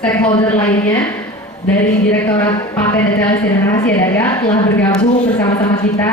stakeholder lainnya dari Direktorat Paten Detail dan Rahasia Dagang telah bergabung bersama-sama kita.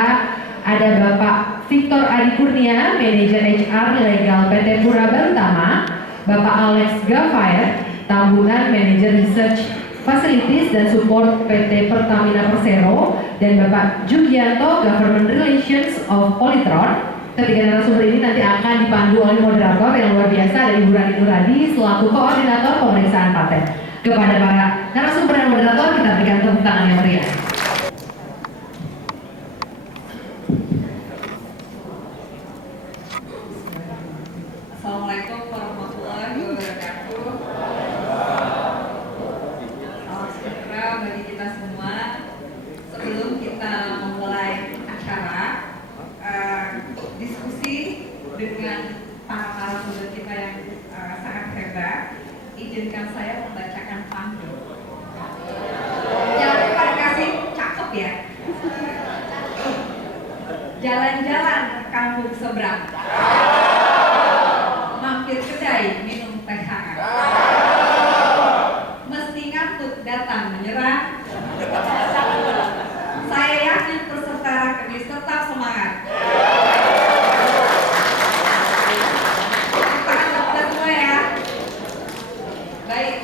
Ada Bapak Victor Adi Kurnia, Manager HR Legal PT Pura Barutama, Bapak Alex Gavair, Tambunan Manager Research Facilities dan Support PT Pertamina Persero, dan Bapak Jugianto, Government Relations of Polytron. Ketiga narasumber ini nanti akan dipandu oleh moderator yang luar biasa dari Ibu Rani Nuradi selaku koordinator pemeriksaan paten. Kepada para narasumber dan moderator kita berikan tepuk tangan yang meriah. Assalamualaikum warahmatullahi wabarakatuh. Salam sejahtera bagi kita semua. Sebelum kita memulai acara diskusi dengan para narasumber kita yang sangat hebat, izinkan saya membacakan pantun. Jangan lupa dikasih cakep ya. Jalan-jalan ke kampung seberang, mampir kedai minum teh hangat, mesti ngantuk datang menyerang. Saya yakin peserta rakenis tetap semangat. Kita semua ya. Baik,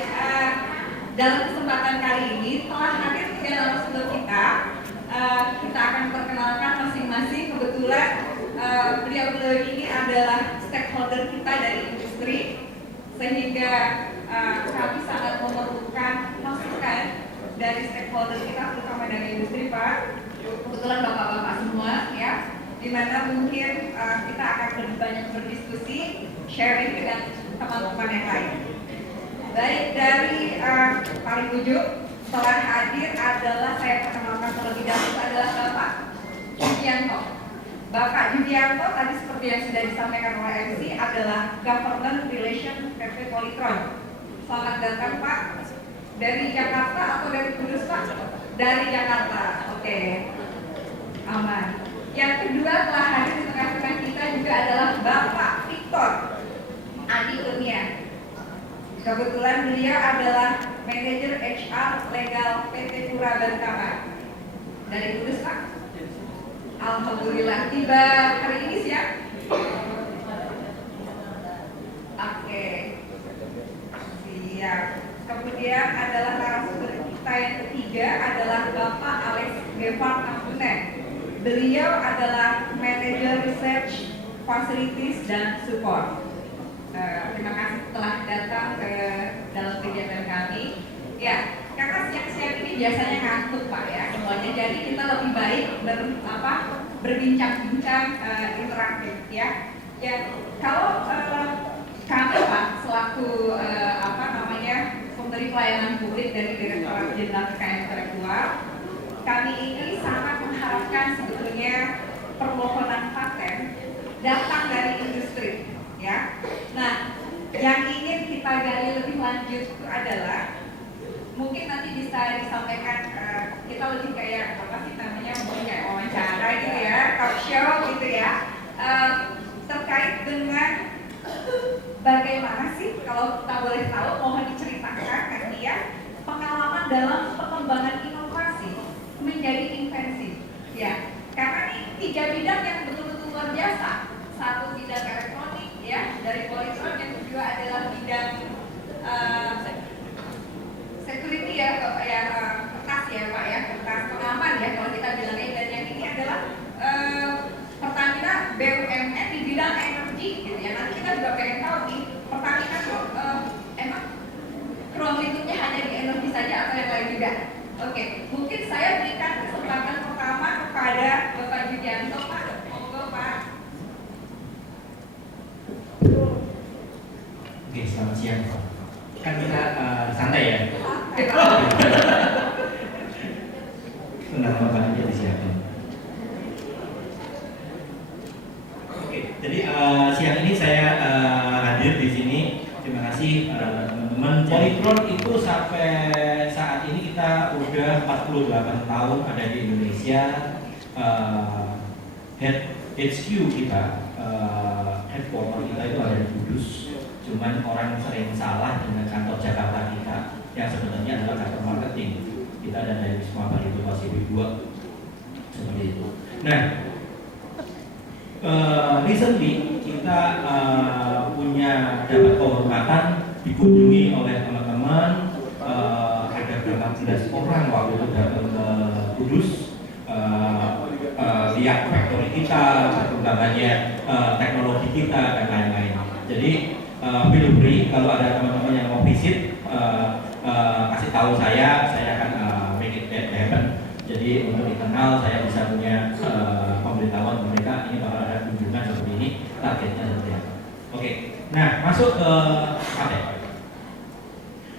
dalam kesempatan kali ini telah hadir 3 narasumber kita. Kita akan perkenalkan masing-masing. Kebetulan beliau-beliau ini adalah stakeholder kita dari industri, sehingga kami sangat memerlukan masukan dari stakeholder kita, terutama dari industri, Pak. Kebetulan bapak-bapak semua ya, dimana mungkin kita akan lebih banyak berdiskusi, sharing dengan teman-teman yang lain. Baik, dari paling ujung setelah hadir adalah, saya perkenalkan terlebih dahulu, adalah Bapak Jugianto. Bapak Jugianto tadi seperti yang sudah disampaikan oleh MC adalah Government Relation PT Polytron. Selamat datang Pak. Dari Jakarta atau dari Kudus Pak? Dari Jakarta, oke. Aman. Yang kedua telah hadir di tengah-tengah kita juga adalah Bapak Victor Adi Kurnia. Kebetulan beliau adalah Manajer HR Legal PT Pura Barutama. Dari Kudus Pak? Alhamdulillah, tiba hari ini siap? Oke. Siap. Kemudian adalah narasumber kita yang ketiga adalah Bapak Alex Gavair. Beliau adalah Manager Research Facilities dan Support. Terima kasih telah datang ke dalam kegiatan kami. Ya, karena siang-siang ini biasanya ngantuk Pak ya semuanya, jadi kita lebih baik berbincang-bincang interaktif ya. Ya, kalau kami Pak selaku pemberi pelayanan publik dari Direktorat Jenderal Kekayaan Intelektual, kami ini sangat mengharapkan sebetulnya permohonan paten datang dari industri. Ya, nah yang ingin kita gali lebih lanjut itu adalah mungkin nanti bisa disampaikan, kita lebih kayak mungkin kayak wawancara gitu ya, talk show gitu ya, terkait dengan bagaimana sih kalau kita boleh tahu, mohon diceritakan kemudian pengalaman dalam pengembangan inovasi menjadi invensi ya, karena ini 3 bidang yang betul-betul luar biasa. Satu bidang elektronik ya dari Polytron, yang kedua adalah bidang security ya Bapak ya, kertas ya Pak ya, kertas pengaman ya kalau kita bilangnya, dan yang ini adalah Pertamina BUMN di bidang energi gitu ya. Nanti kita juga pengen tahu nih Pertamina tuh emang ruang lingkupnya hanya di energi saja atau yang lain juga. Oke, mungkin saya berikan kesempatan pertama kepada Bapak Jugianto. Pak, monggo Pak. Oke, selamat siang. Kan kita santai ya. Tenang, Bapak aja disiapin. Oke, jadi siang ini saya hadir di sini. Terima kasih teman-teman. Polytron itu sampai saat ini kita udah 48 tahun ada di Indonesia. HQ kita, headquarter kita itu ada di Kudus. Cuman orang sering salah dengan kantor Jakarta kita. yang sebenarnya adalah kantor marketing. Kita ada dari Wisma Bali Pasifik 2 seperti itu. Nah, recently kita punya dapat kehormatan dikunjungi oleh teman-teman, ada berapa belas orang waktu itu datang ke Kudus, lihat factory kita, perkembangannya teknologi kita dan lain-lain. Jadi feel free kalau ada teman-teman yang mau visit, kasih tahu saya akan make it happen. Jadi untuk internal saya bisa punya pemberitahuan ke mereka ini bakal ada kunjungan seperti ini, targetnya seperti apa. Oke, nah masuk ke paten.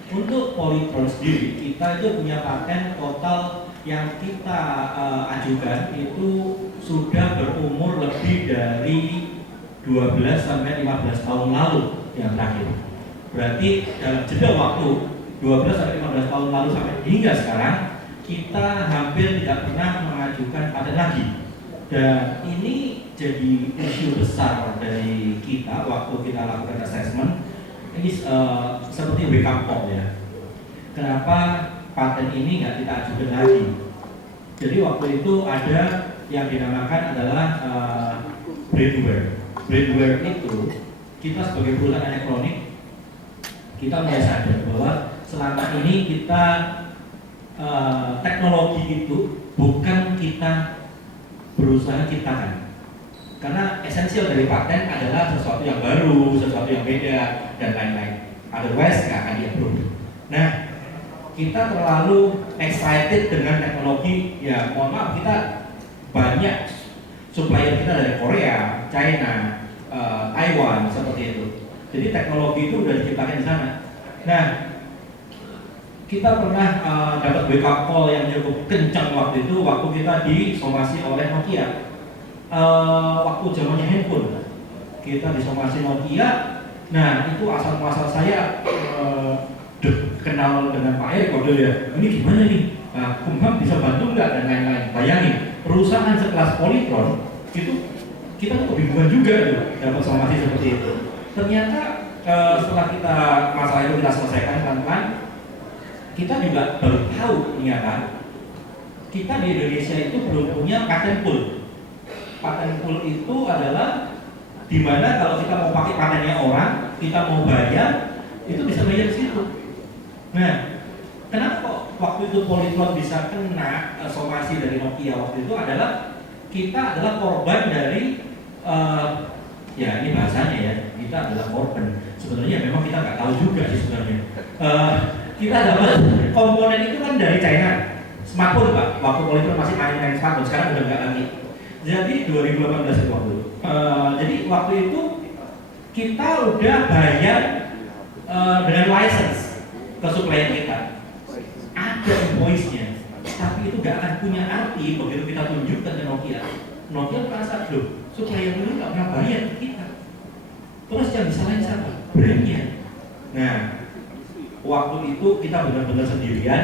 Untuk Polytron sendiri kita itu punya paten total yang kita ajukan itu sudah berumur lebih dari 12 sampai 15 tahun lalu yang terakhir. Berarti dalam jeda waktu 12 sampai 15 tahun lalu sampai hingga sekarang kita hampir tidak pernah mengajukan paten lagi. Dan ini jadi isu besar dari kita waktu kita lakukan assessment. Ini seperti wake up call ya. Kenapa paten ini nggak kita ajukan lagi? Jadi waktu itu ada yang dinamakan adalah braidware. Braidware itu kita sebagai perusahaan elektronik kita mulai sadar bahwa selama ini kita teknologi itu bukan kita berusaha ciptakan, karena esensial dari paten adalah sesuatu yang baru, sesuatu yang beda dan lain-lain. Otherwise nggak akan di-approve. Nah, kita terlalu excited dengan teknologi. Ya, mohon maaf, kita banyak supplier kita dari Korea, China, Taiwan seperti itu. Jadi teknologi itu sudah diciptakan di sana. Nah, kita pernah dapat wake up call yang cukup kencang waktu itu, waktu kita disomasi oleh Nokia. Waktu zamannya handphone, kita disomasi Nokia. Nah, itu asal muasal saya kenal dengan Pak Erik waktu ya. Ini gimana nih? Kumham bisa bantu nggak dan lain-lain. Bayangin, perusahaan sekelas Polytron itu kita tuh kebingungan juga tuh dapat somasi seperti itu. Ternyata setelah kita masalah itu kita selesaikan pelan-pelan, kita juga baru tahu ternyata kita di Indonesia itu belum punya patent pool. Patent pool itu adalah dimana kalau kita mau pakai patennya orang, kita mau bayar, itu bisa bayar di situ. Nah, kenapa kok waktu itu Polytron bisa kena somasi dari Nokia waktu itu adalah kita adalah korban dari ya ini bahasanya ya, kita adalah korban. Sebenarnya memang kita nggak tahu juga sih sebenarnya. Kita dapat komponen itu kan dari China, smartphone Pak. Waktu Polytron masih main smartphone, sekarang udah nggak lagi. Jadi 2018 itu waktu itu. Jadi waktu itu kita udah bayar dengan license ke supplier kita. Ada invoice-nya, tapi itu nggak akan punya arti begitu kita tunjukkan ke Nokia. Nokia merasa, loh, supplier dulu nggak pernah bayar ke kita. Terus yang disalahin siapa? Brandnya. Nah, waktu itu kita benar-benar sendirian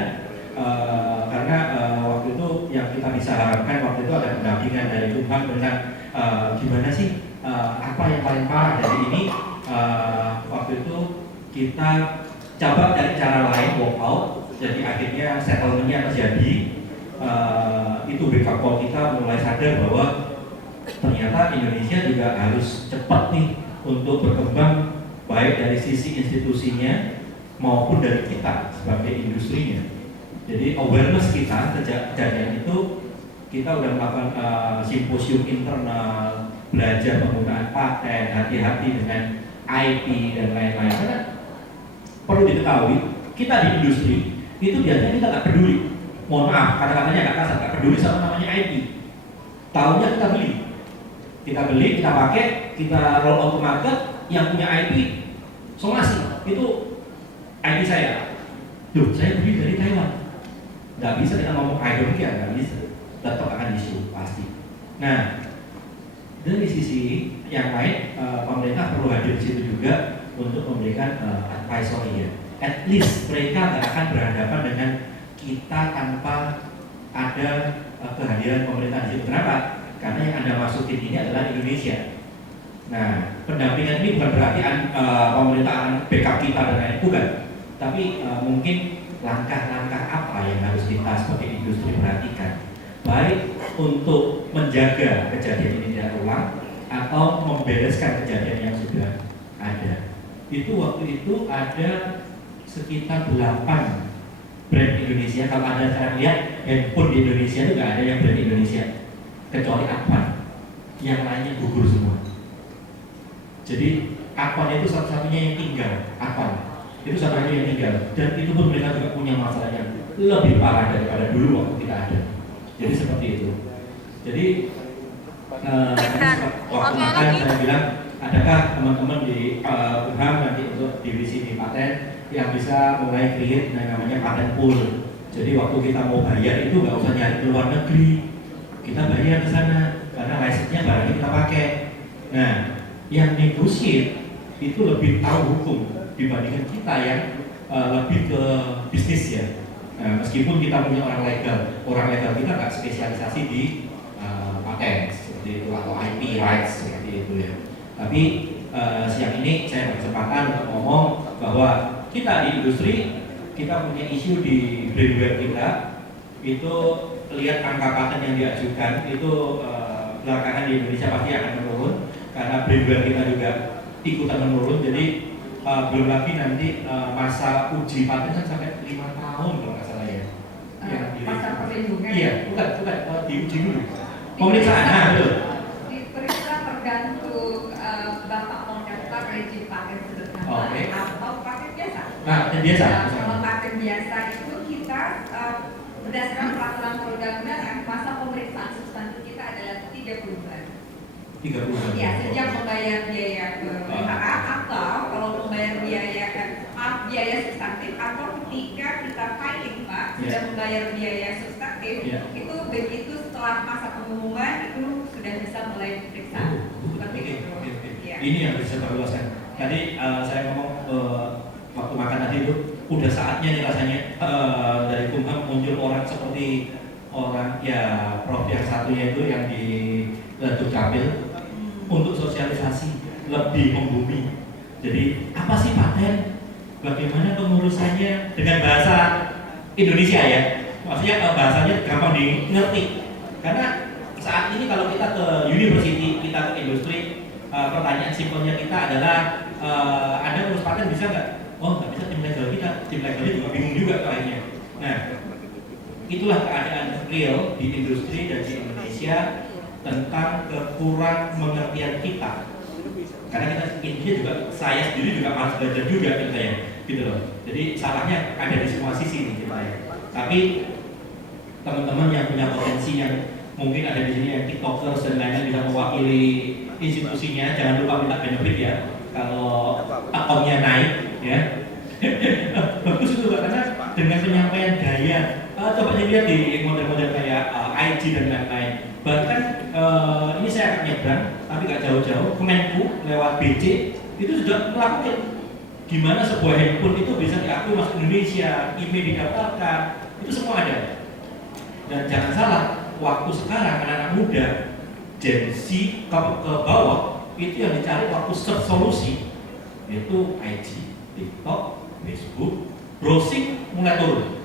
karena waktu itu yang kita bisa harapkan waktu itu ada pendampingan dari Tuhan tentang gimana sih apa yang paling parah dari ini. Waktu itu kita coba cari cara lain walk out, jadi akhirnya settlementnya terjadi. Itu backup call kita mulai sadar bahwa ternyata Indonesia juga harus cepat nih untuk berkembang baik dari sisi institusinya maupun dari kita sebagai industrinya. Jadi awareness kita sejak kejadian itu kita udah melakukan simposium internal, belajar penggunaan paten, hati-hati dengan IP dan lain-lain. Karena perlu diketahui kita di industri itu biasanya kita nggak peduli. Mohon maaf, kata-katanya nggak kasar, nggak peduli sama namanya IP. Tahunya kita beli, kita pakai, kita roll out ke market. Yang punya IP somasi itu IP saya. Duh, saya beli dari Taiwan. Nggak bisa kita ngomong idol ya, nggak bisa. Tetap akan isu pasti. Nah, dari sisi yang lain, pemerintah perlu hadir di situ juga untuk memberikan advisory ya. At least mereka nggak akan berhadapan dengan kita tanpa ada kehadiran pemerintah di situ. Kenapa? Karena yang Anda masukin ini adalah Indonesia. Nah, pendampingan ini bukan berarti pemerintah akan backup kita dan lain, bukan. Tapi mungkin langkah-langkah apa yang harus kita sebagai industri perhatikan, baik untuk menjaga kejadian ini tidak ulang atau membereskan kejadian yang sudah ada. Itu waktu itu ada sekitar 8 brand Indonesia. Kalau Anda sekarang lihat handphone di Indonesia itu nggak ada yang brand Indonesia kecuali Aquan, yang lainnya gugur semua. Jadi Aquan itu satu-satunya yang tinggal, Aquan itu satu-satunya yang tinggal, dan itu pun mereka juga punya masalah yang lebih parah daripada dulu waktu kita ada. Jadi seperti itu. Jadi waktu makan saya bilang, adakah teman-teman di Unham nanti untuk divisi di paten yang bisa mulai create yang namanya patent pool. Jadi waktu kita mau bayar itu nggak usah nyari ke luar negeri, kita bayar ke sana karena license-nya barangnya kita pakai. Nah, yang negotiate itu lebih tahu hukum dibandingkan kita yang lebih ke bisnis ya. Nah, meskipun kita punya orang legal kita nggak spesialisasi di paten seperti itu atau IP rights seperti itu ya. Tapi siang ini saya berkesempatan untuk ngomong bahwa kita di industri kita punya isu di brandware kita itu, lihat angka paten yang diajukan itu belakangan di Indonesia pasti akan menurun karena brandware kita juga ikutan menurun. Jadi belum lagi nanti masa uji paten kan sampai 5 tahun kalau nggak salah ya. Masa perlindungan? Iya, bukan diuji dulu. Pemeriksaan, nah betul. Diperiksa tergantung Bapak mau daftar rejim paten sederhana atau paten biasa. Nah, paten biasa. Kalau paten biasa itu kita berdasarkan peraturan perundang-undangan masa pemeriksaan substantif kita adalah 30 bulan. 30 bulan. Ya, sejak membayar biaya pemeriksaan atau kalau membayar biaya substantif atau ketika kita filing Pak sudah membayar biaya substantif itu begitu setelah masa pengumuman itu sudah bisa mulai diperiksa. Seperti itu. Ya. Ini yang bisa terluaskan. Tadi saya ngomong waktu makan tadi itu udah saatnya nih rasanya dari Kumham muncul orang seperti orang ya Prof yang satunya itu yang di Dukcapil untuk sosialisasi lebih membumi. Jadi apa sih paten? Bagaimana pengurusannya dengan bahasa Indonesia ya? Maksudnya bahasanya gampang dimengerti. Karena saat ini kalau kita ke university, kita ke industri, pertanyaan simpelnya kita adalah Anda ngurus paten bisa nggak? Oh nggak bisa, tim legalnya juga bingung juga kayaknya. Nah, itulah keadaan real di industri dan di Indonesia tentang kekurang mengertian kita. Karena kita intinya juga, saya sendiri juga harus belajar juga gitu loh. Jadi salahnya ada di semua sisi nih kita ya. Tapi teman-teman yang punya potensi yang mungkin ada di sini yang tiktokers dan lainnya bisa mewakili institusinya, jangan lupa minta benefit ya. Kalau akunnya naik ya. Bagus itu karena dengan penyampaian daya, coba dilihat di model-model kayak IG dan lain-lain. Bahkan ini saya akan nyebrang, tapi gak jauh-jauh, Kemenku lewat BC itu sudah melakukan gimana sebuah handphone itu bisa diakui masuk Indonesia, email didaftarkan, itu semua ada. Dan jangan salah, waktu sekarang anak-anak muda Gen Z ke bawah itu yang dicari waktu search solusi itu IG, TikTok, Facebook, browsing mulai turun.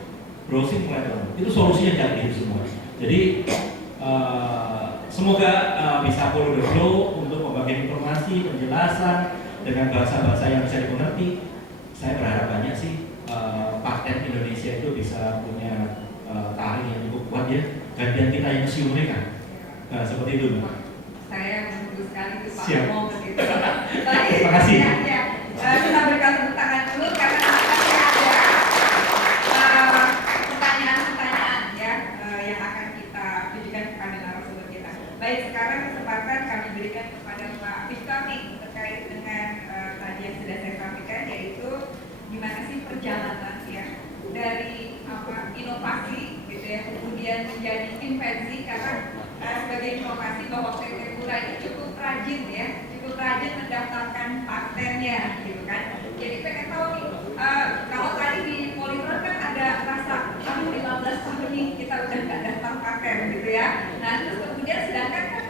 Itu solusinya cari semua. Jadi semoga bisa follow the flow untuk membagi informasi, penjelasan dengan bahasa-bahasa yang bisa dimengerti. Saya berharap banyak sih paten Indonesia itu bisa punya tarik yang cukup kuat ya. Gantian kita yang museum mereka. Nah, seperti itu. Saya menunggu sekali itu Pak. Siap. Mau begitu. Baik. Terima kasih. Ya. Kita berikan tepuk tangan dulu karena masih ada pertanyaan-pertanyaan ya yang akan kita tujukan kepada narasumber kita. Baik, sekarang kesempatan kami berikan kepada Pak Victor nih terkait dengan tadi yang sudah saya sampaikan, yaitu gimana sih perjalanan ya dari inovasi gitu ya kemudian menjadi invensi, karena sebagai informasi bahwa PT Pura ini cukup rajin mendaftarkan patennya gitu kan. Jadi pengen tahu nih kalau tadi di Politron kan ada rasa 15 tahun nih kita udah nggak daftar paten gitu ya. Nah terus kemudian sedangkan kan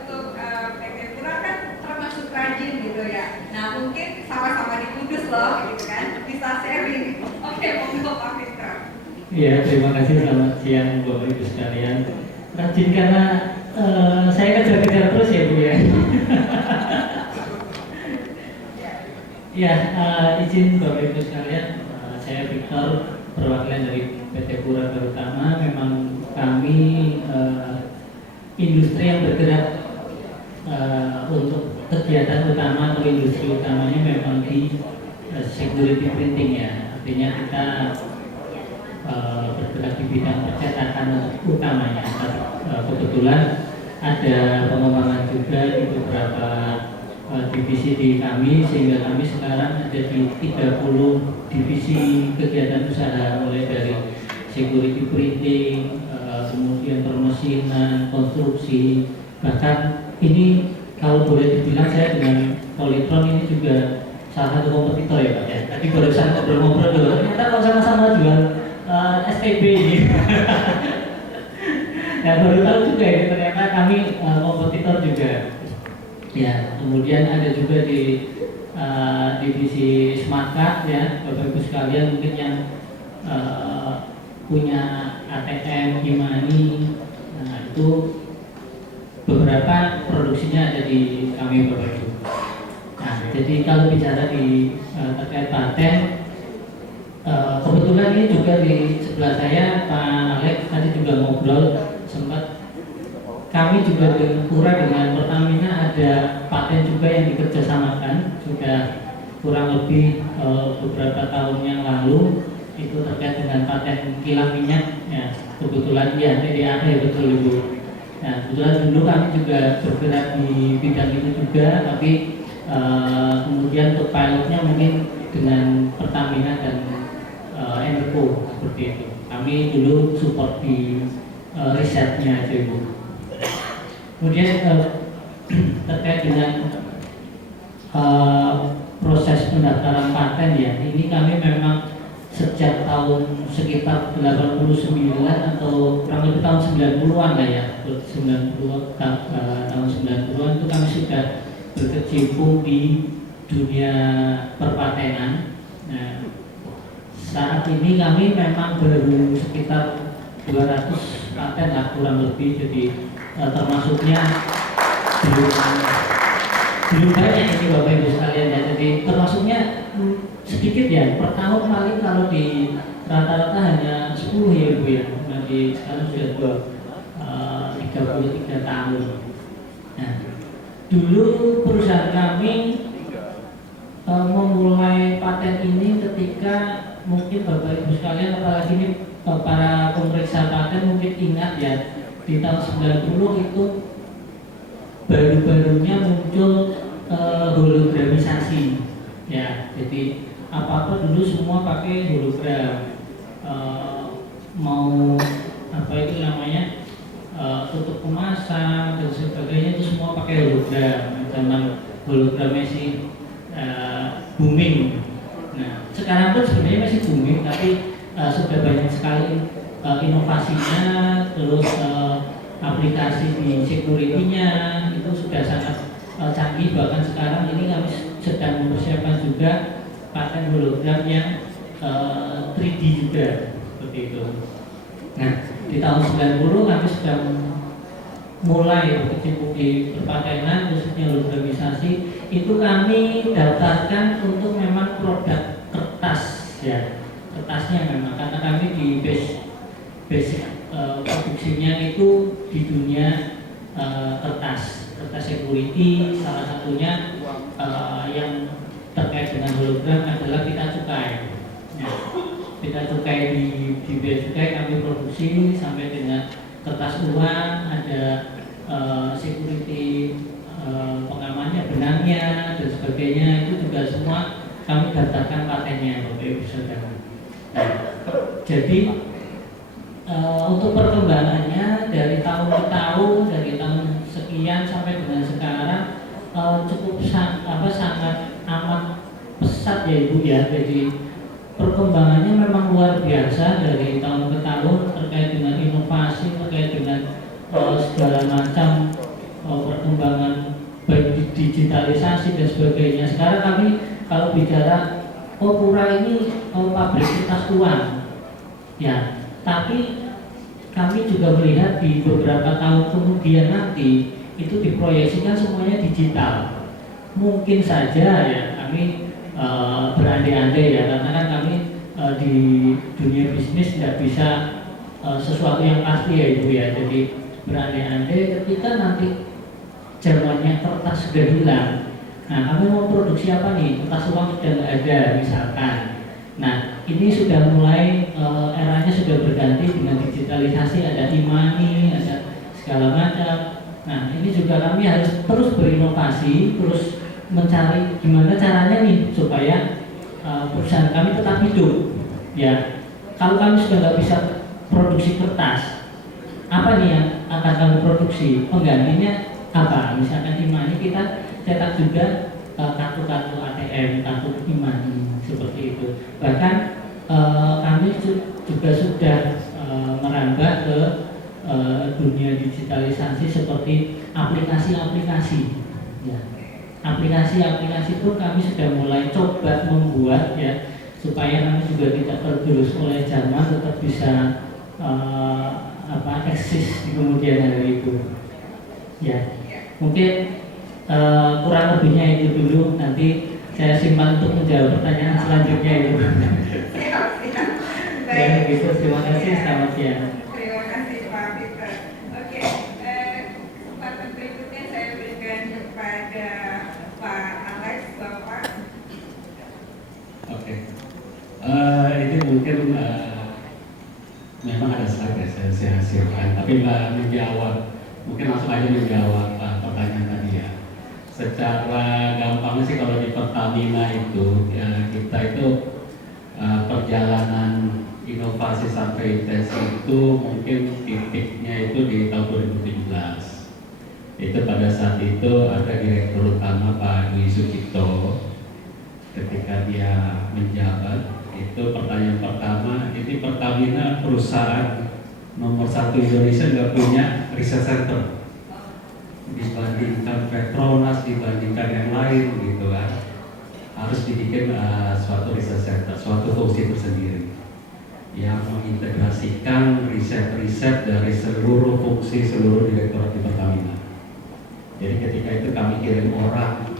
untuk PT Pura kan termasuk rajin gitu ya. Nah mungkin sama-sama di Kudus loh gitu kan, bisa sharing. Oke, monggo Pak Fitra. Ya, terima kasih, selamat siang Bapak Ibu sekalian. Rajin karena saya kejar-kejar terus ya Bu ya. Ya, izin Bapak Ibu sekalian, saya Victor, perwakilan dari PT Pura Barutama. Memang kami industri yang bergerak untuk kegiatan utama atau industri utamanya memang di security printing ya. Artinya kita bergerak di bidang percetakan utamanya. Kebetulan ada pengembangan juga di beberapa divisi di kami, sehingga kami sekarang ada di 30 divisi kegiatan usaha, mulai dari security printing, kemudian permesinan, konstruksi, bahkan ini kalau boleh dibilang saya dengan Polytron ini juga salah satu kompetitor ya Pak ya. Tadi barusan ngobrol-ngobrol dulu, ternyata kalau sama-sama jual STB ini. Ya baru tahu juga ya, ternyata kami kompetitor juga. Ya, kemudian ada juga di divisi Smart Card ya, Bapak Ibu sekalian mungkin yang punya ATM, e-money, nah itu beberapa produksinya ada di kami Bapak Ibu. Nah, jadi kalau bicara di terkait paten, kebetulan ini juga di sebelah saya Pak Alex tadi juga ngobrol sempat. Kami juga dengan Pertamina ada paten juga yang dikerjasamakan sudah kurang lebih beberapa tahun yang lalu, itu terkait dengan paten kilang minyak ya. Kebetulan ya TDAH ya, betul Ibu. Nah, kebetulan dulu kami juga bergerak di bidang itu juga, tapi kemudian untuk pilotnya mungkin dengan Pertamina dan Energo seperti itu. Kami dulu support di risetnya aja Ibu. Kemudian terkait dengan proses pendaftaran paten ya, ini kami memang sejak tahun sekitar 89 atau kurang lebih tahun 90-an lah ya, 90 tahun 90-an itu kami sudah berkecimpung di dunia perpatenan. Nah, saat ini kami memang baru sekitar 200 paten lah kurang lebih, jadi termasuknya belum banyak ini Bapak Ibu sekalian ya, jadi termasuknya sedikit ya, per tahun paling kalau di rata-rata hanya 10 ya Ibu ya, nanti sekarang sudah 33 tahun. Nah, dulu perusahaan kami memulai paten ini ketika mungkin Bapak Ibu sekalian, apalagi ini para pemeriksa paten mungkin ingat ya, di tahun 90 itu baru-barunya muncul hologramisasi ya, jadi apa-apa dulu semua pakai hologram, mau apa itu namanya tutup kemasan dan sebagainya itu semua pakai hologram. Zaman hologram masih booming. Nah, sekarang pun sebenarnya masih booming, tapi sudah banyak sekali inovasinya, terus aplikasi di security-nya itu sudah sangat canggih. Bahkan sekarang ini kami sedang mempersiapkan juga paten hologram yang 3D juga seperti itu. Nah, di tahun 90 kami sudah mulai berkecimpung di perpatenan khususnya hologramisasi. Itu kami daftarkan untuk memang produk kertas ya, kertasnya memang karena kami di basic produksinya itu di dunia kertas security. Salah satunya yang terkait dengan hologram adalah pita cukai. Ya, pita cukai di bea cukai kami produksi sampai dengan kertas uang, ada security pengamannya, benangnya dan sebagainya, itu juga semua kami daftarkan patennya Bapak Ibu Saudara. Jadi untuk perkembangannya dari tahun ke tahun, dari tahun sekian sampai dengan sekarang cukup sangat amat pesat ya Ibu ya. Jadi perkembangannya memang luar biasa dari tahun ke tahun terkait dengan inovasi, terkait dengan segala macam perkembangan baik digitalisasi dan sebagainya. Sekarang kami kalau bicara Pura ini pabrik kertas uang ya, Tapi kami juga melihat di beberapa tahun kemudian nanti itu diproyeksikan semuanya digital. Mungkin saja ya kami berandai-andai ya, karena kan kami di dunia bisnis tidak bisa sesuatu yang pasti ya Ibu ya. Jadi berandai-andai ketika nanti zamannya kertas sudah hilang. Nah, kami mau produksi apa nih? Kertas uang sudah nggak ada misalkan. Nah, ini sudah mulai eranya sudah berganti dengan digitalisasi, ada e-money, ada segala macam. Nah, ini juga kami harus terus berinovasi, terus mencari gimana caranya nih supaya perusahaan kami tetap hidup. Ya, kalau kami sudah nggak bisa produksi kertas, apa nih yang akan kami produksi? Penggantinya apa? Misalkan e-money kita cetak juga kartu-kartu ATM, kartu e-money seperti itu. Bahkan kami juga sudah merambah ke dunia digitalisasi seperti aplikasi-aplikasi. Ya. Aplikasi-aplikasi itu kami sudah mulai coba membuat ya supaya kami juga tidak tergerus oleh zaman, tetap bisa eksis di kemudian hari itu. Ya, mungkin kurang lebihnya itu dulu. Nanti saya simpan untuk menjawab pertanyaan selanjutnya itu. Siap. Ya, begitu. Terima kasih. Selamat siang. Terima kasih Pak Peter. Oke, kesempatan berikutnya saya berikan kepada Pak Alex, Bapak. Oke, ini mungkin memang ada slide ya saya hasilkan, tapi menjawab mungkin langsung aja menjawab pertanyaan tadi ya. Secara gampang sih kalau di Pertamina itu ya, kita itu perjalanan inovasi sampai intensif itu mungkin titiknya itu di tahun 2017. Itu pada saat itu ada Direktur Utama Pak Dwi Sucipto. Ketika dia menjabat, itu pertanyaan pertama, ini Pertamina perusahaan nomor 1 Indonesia nggak punya research center dibandingkan Petronas, dibandingkan yang lain gitu kan. Harus dibikin suatu research center, suatu fungsi tersendiri yang mengintegrasikan riset-riset dari seluruh fungsi seluruh direktorat di Pertamina. Jadi ketika itu kami kirim orang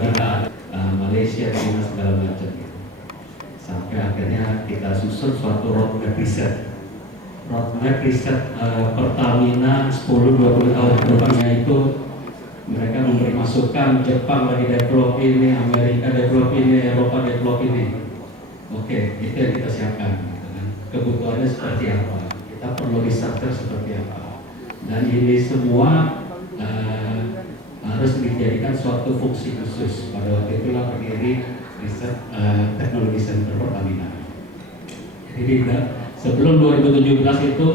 dari Malaysia, China segala macam gitu. Sampai akhirnya kita susun suatu roadmap riset. Roadmap riset Pertamina 10-20 tahun ke depannya itu mereka memberi masukan, Jepang lagi develop ini, Amerika develop ini, Eropa develop ini. Oke, itu yang kita siapkan. Gitu kan. Kebutuhannya seperti apa? Kita perlu researcher seperti apa? Dan ini semua harus dijadikan suatu fungsi khusus. Pada waktu itulah berdiri riset teknologi center Pertamina. Jadi sebelum 2017 itu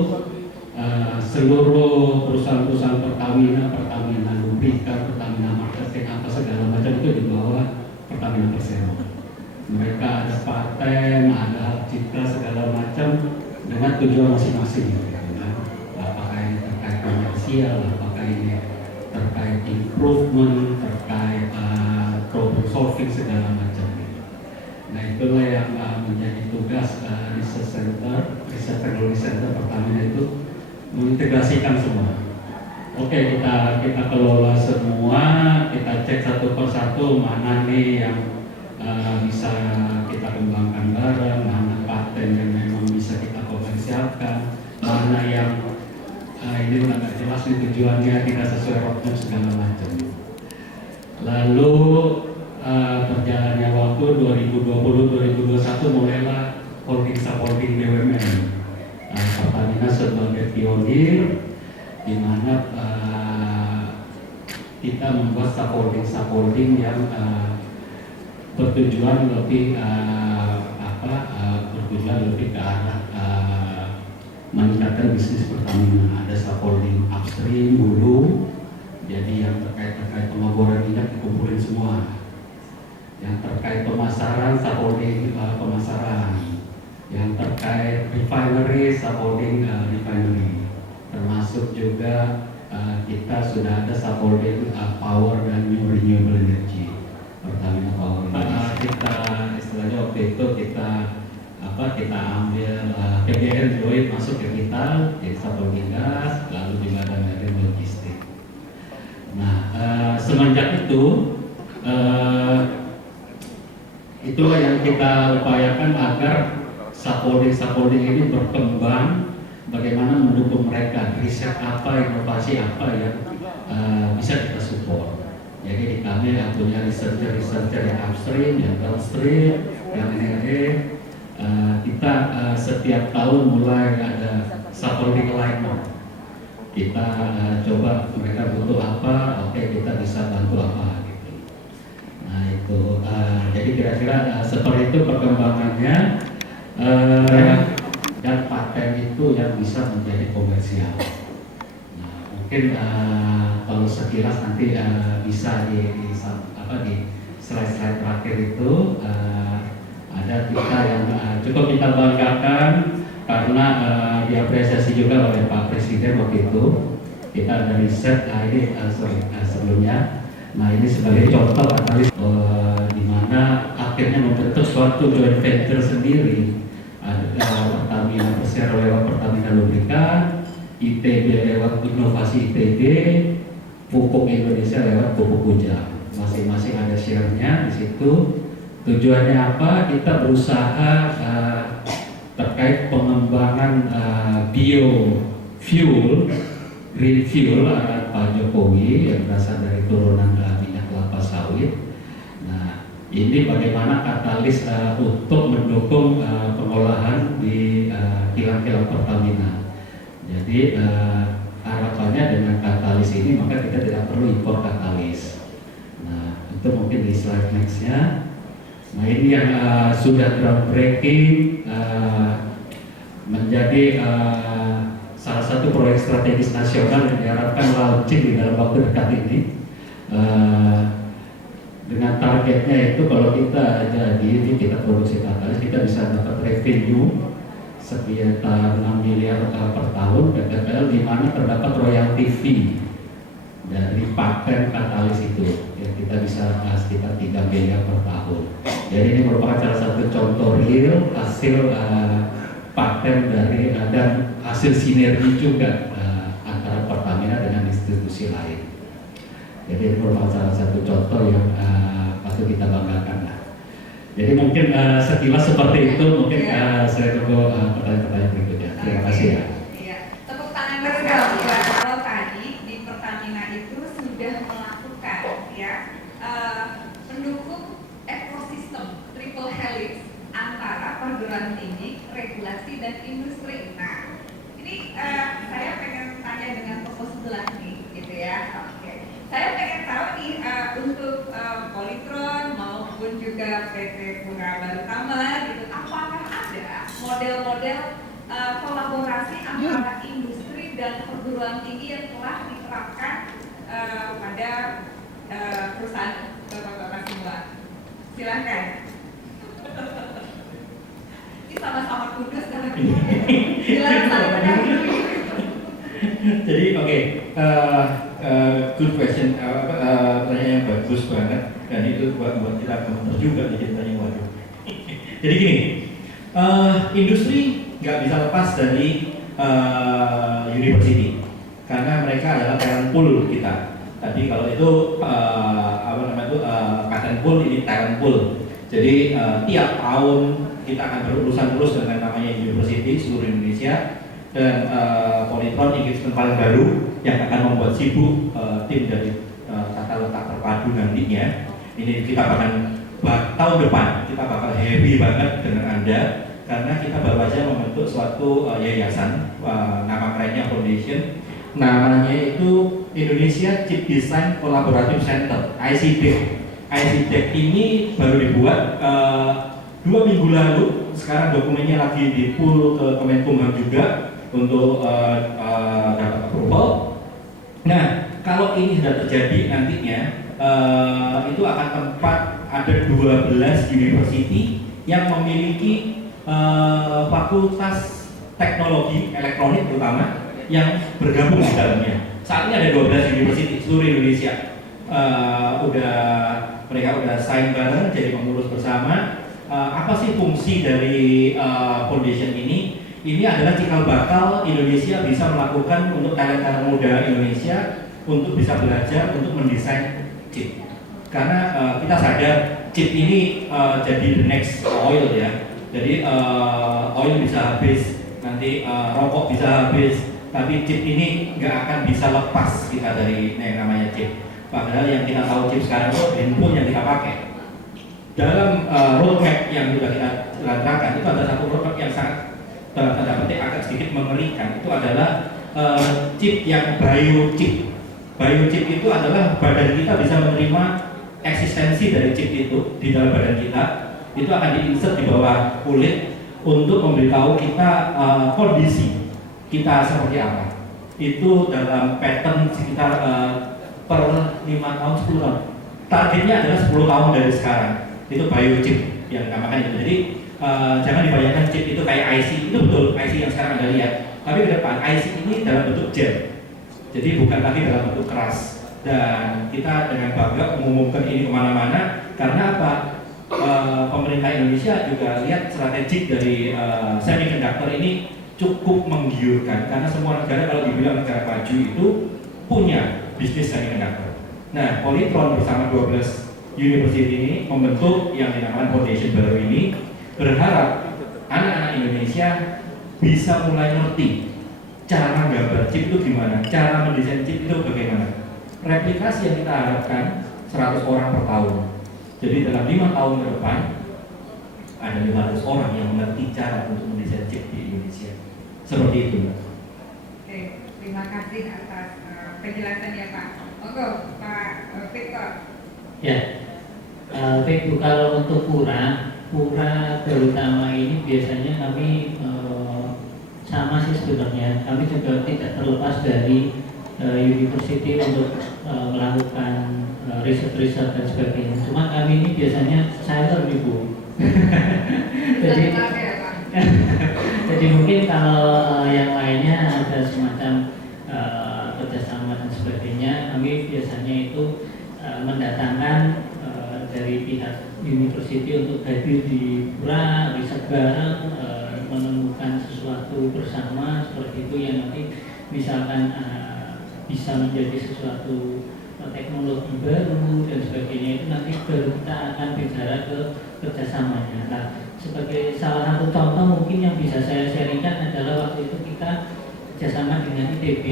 seluruh perusahaan-perusahaan Pertamina, Pertamina Lubrika, Pertamina Marketing, apa segala macam itu di bawah Pertamina Persero. Mereka ada paten, ada hak cipta segala macam dengan tujuan masing-masing. Gitu, kan? Apakah ini terkait komersial, apakah ini terkait improvement, terkait problem solving segala macam. Nah itulah yang menjadi tugas research center, riset teknologi center Pertamina itu mengintegrasikan semua. Oke, kita kelola semua, kita cek satu persatu mana nih yang bisa kita kembangkan bareng, mana paten yang memang bisa kita komersialkan, mana yang ini nggak jelas nih tujuannya, tidak sesuai roadmap segala macam. Lalu berjalannya waktu 2020-2021 mulailah holding subholding BUMN. Pertamina sebagai pionir di mana kita membuat subholding yang bertujuan lebih bertujuan lebih ke arah meningkatkan bisnis Pertamina. Ada subholding upstream, hulu, jadi yang terkait pengeboran minyak dikumpulin semua. Yang terkait pemasaran, subholding pemasaran. Yang terkait refinery, subholding refinery. Termasuk juga kita sudah ada subholding power dan renewable energy. Pertamina Power. Kita istilahnya waktu itu kita kita ambil PGN Joint masuk ke kita, jadi satu gas, lalu juga ada marine logistik. Nah, semenjak itulah yang kita upayakan agar subholding ini berkembang, bagaimana mendukung mereka, riset apa, inovasi apa yang bisa kita support. Jadi di kami punya researcher yang upstream, yang downstream, yang NRE. Kita setiap tahun mulai ada subholding alignment. Kita coba mereka butuh apa, oke kita bisa bantu apa gitu. Nah itu, jadi kira-kira seperti itu perkembangannya, dan paten itu yang bisa menjadi komersial. Nah mungkin kalau sekilas nanti bisa di slide-slide terakhir itu ada kita yang cukup kita banggakan karena diapresiasi juga oleh Pak Presiden waktu itu. Kita ada riset sebelumnya. Nah ini sebagai contoh katalis di mana akhirnya membentuk suatu joint venture sendiri. Ada Pertamina Persero lewat Pertamina Lubrikan, ITB lewat Inovasi ITB, Pupuk Indonesia lewat Pupuk Kujang. Masing-masing ada share-nya di situ. Tujuannya apa? Kita berusaha terkait pengembangan biofuel, green fuel Pak Jokowi yang berasal dari turunan minyak kelapa sawit. Nah, ini bagaimana katalis untuk mendukung pengolahan di kilang-kilang Pertamina. Jadi harapannya dengan katalis ini maka kita tidak perlu impor katalis. Nah, itu mungkin di slide next-nya. Nah ini yang sudah groundbreaking, menjadi salah satu proyek strategis nasional yang diharapkan launching di dalam waktu dekat ini. Dengan targetnya itu kalau kita kita produksi katalis, kita bisa dapat revenue sekitar 6 miliar per tahun PTPL, di mana terdapat royalty fee dari paten katalis itu. Kita bisa sekitar 3 miliar per tahun. Jadi ini merupakan salah satu contoh real hasil paten dari dan hasil sinergi juga antara Pertamina dengan institusi lain. Jadi ini merupakan salah satu contoh yang patut kita banggakan. Jadi mungkin sekilas seperti itu. Mungkin saya tunggu pertanyaan-pertanyaan berikutnya. Terima kasih ya. Iya, tepuk tangan bersama ya. Kalau tadi di Pertamina itu sudah melakukan ya mendukung ekosistem triple helix antara perguruan tinggi, regulasi dan industri. Nah, ini saya pengen tanya dengan toko sebelah nih, gitu ya. Oke, saya pengen tahu nih untuk Polytron maupun juga PT Pura Barutama gitu, apakah ada model-model kolaborasi antara industri dan perguruan tinggi yang telah diterapkan pada perusahaan bapak-bapak semua? Silahkan. Ini sama-sama kudus dan silahkan saling mendahului. Jadi oke, good question, pertanyaan yang bagus banget, dan itu buat kita komentar juga di ceritanya. Waduh. Jadi gini, industri nggak bisa lepas dari university, karena mereka adalah talent pool kita. Tadi kalau itu patent pool, ini talent pool. Jadi tiap tahun kita akan berurusan terus dengan namanya university seluruh Indonesia, dan Polytron engagement paling baru yang akan membuat sibuk tim dari tata letak terpadu nantinya. Ini kita bahkan tahun depan kita bakal happy banget dengan Anda, karena kita baru saja membentuk suatu yayasan, nama kerennya Foundation, namanya itu Indonesia Chip Design Collaborative Center, ICDEC. ICDEC ini baru dibuat 2 minggu lalu. Sekarang dokumennya lagi di pull ke Kemenkumham juga untuk dapat approval. Nah, kalau ini sudah terjadi nantinya, itu akan tempat ada 12 university yang memiliki fakultas teknologi elektronik terutama yang bergabung di dalamnya. Saat ini ada 12 university seluruh Indonesia. Mereka udah sign bareng jadi pengurus bersama. apa sih fungsi dari foundation ini? Ini adalah cikal bakal Indonesia bisa melakukan untuk talent muda Indonesia untuk bisa belajar untuk mendesain chip. Karena kita sadar chip ini jadi the next oil ya. Jadi oil bisa habis, nanti rokok bisa habis, tapi chip ini nggak akan bisa lepas kita dari yang namanya chip. Padahal yang kita tahu chip sekarang itu handphone yang kita pakai. Dalam roadmap yang sudah kita lancarkan itu ada satu roadmap yang sangat dalam tanda petik agak sedikit mengerikan. Itu adalah chip yang biochip. Biochip itu adalah badan kita bisa menerima eksistensi dari chip itu di dalam badan kita. Itu akan diinsert di bawah kulit untuk memberitahu kita kondisi kita seperti apa. Itu dalam pattern sekitar per 5 tahun 10 tahun. Targetnya adalah 10 tahun dari sekarang. Itu biochip yang dinamakan itu. Jadi jangan dibayangkan chip itu kayak IC. Itu betul IC yang sekarang Anda lihat. Tapi ke depan IC ini dalam bentuk gel. Jadi bukan lagi dalam bentuk keras. Dan kita dengan bangga mengumumkan ini kemana-mana. Karena apa? Pemerintah Indonesia juga lihat strategik dari semiconductor ini cukup menggiurkan. Karena semua negara kalau dibilang negara maju itu punya bisnis semiconductor. Nah, Polytron bersama 12 university ini membentuk yang dinamakan foundation baru ini, berharap anak-anak Indonesia bisa mulai ngerti cara menggambar chip itu gimana, cara mendesain chip itu bagaimana. Replikasi yang kita harapkan 100 orang per tahun. Jadi dalam 5 tahun ke depan ada 500 orang yang mengerti cara untuk mendesain chip di Indonesia. Seperti itu. Oke, terima kasih atas penjelasannya Pak. Monggo Pak Victor. Ya, baik, kalau untuk pura terutama ini biasanya kami sama sih sebenarnya. Kami juga tidak terlepas dari university untuk melakukan riset-riset dan sebagainya. Cuma kami ini biasanya silent ibu. Jadi mungkin kalau yang lainnya ada semacam kerjasama dan sebagainya, kami biasanya itu mendatangkan dari pihak university untuk hadir di pura, riset bareng, menemukan sesuatu bersama seperti itu yang nanti misalkan bisa menjadi sesuatu teknologi baru dan sebagainya, itu nanti baru kita akan bicara ke kerjasamanya. Nah, sebagai salah satu contoh mungkin yang bisa saya sharingkan adalah waktu itu kita kerjasama dengan ITB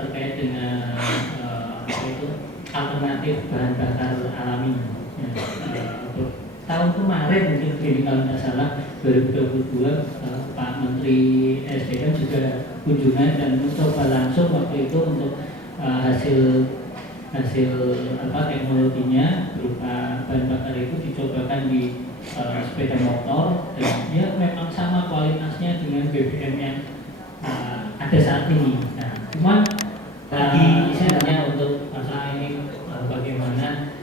terkait dengan alternatif bahan bakar alami. Ya, tahun kemarin mungkin kalau tidak salah 2022 Pak Menteri SDM juga kunjungan dan mencoba langsung waktu itu untuk hasil teknologinya berupa bahan bakar itu dicobakan di sepeda motor dan dia memang sama kualitasnya dengan BBM yang ada saat ini. Nah, cuman saya hanya untuk masalah ini bagaimana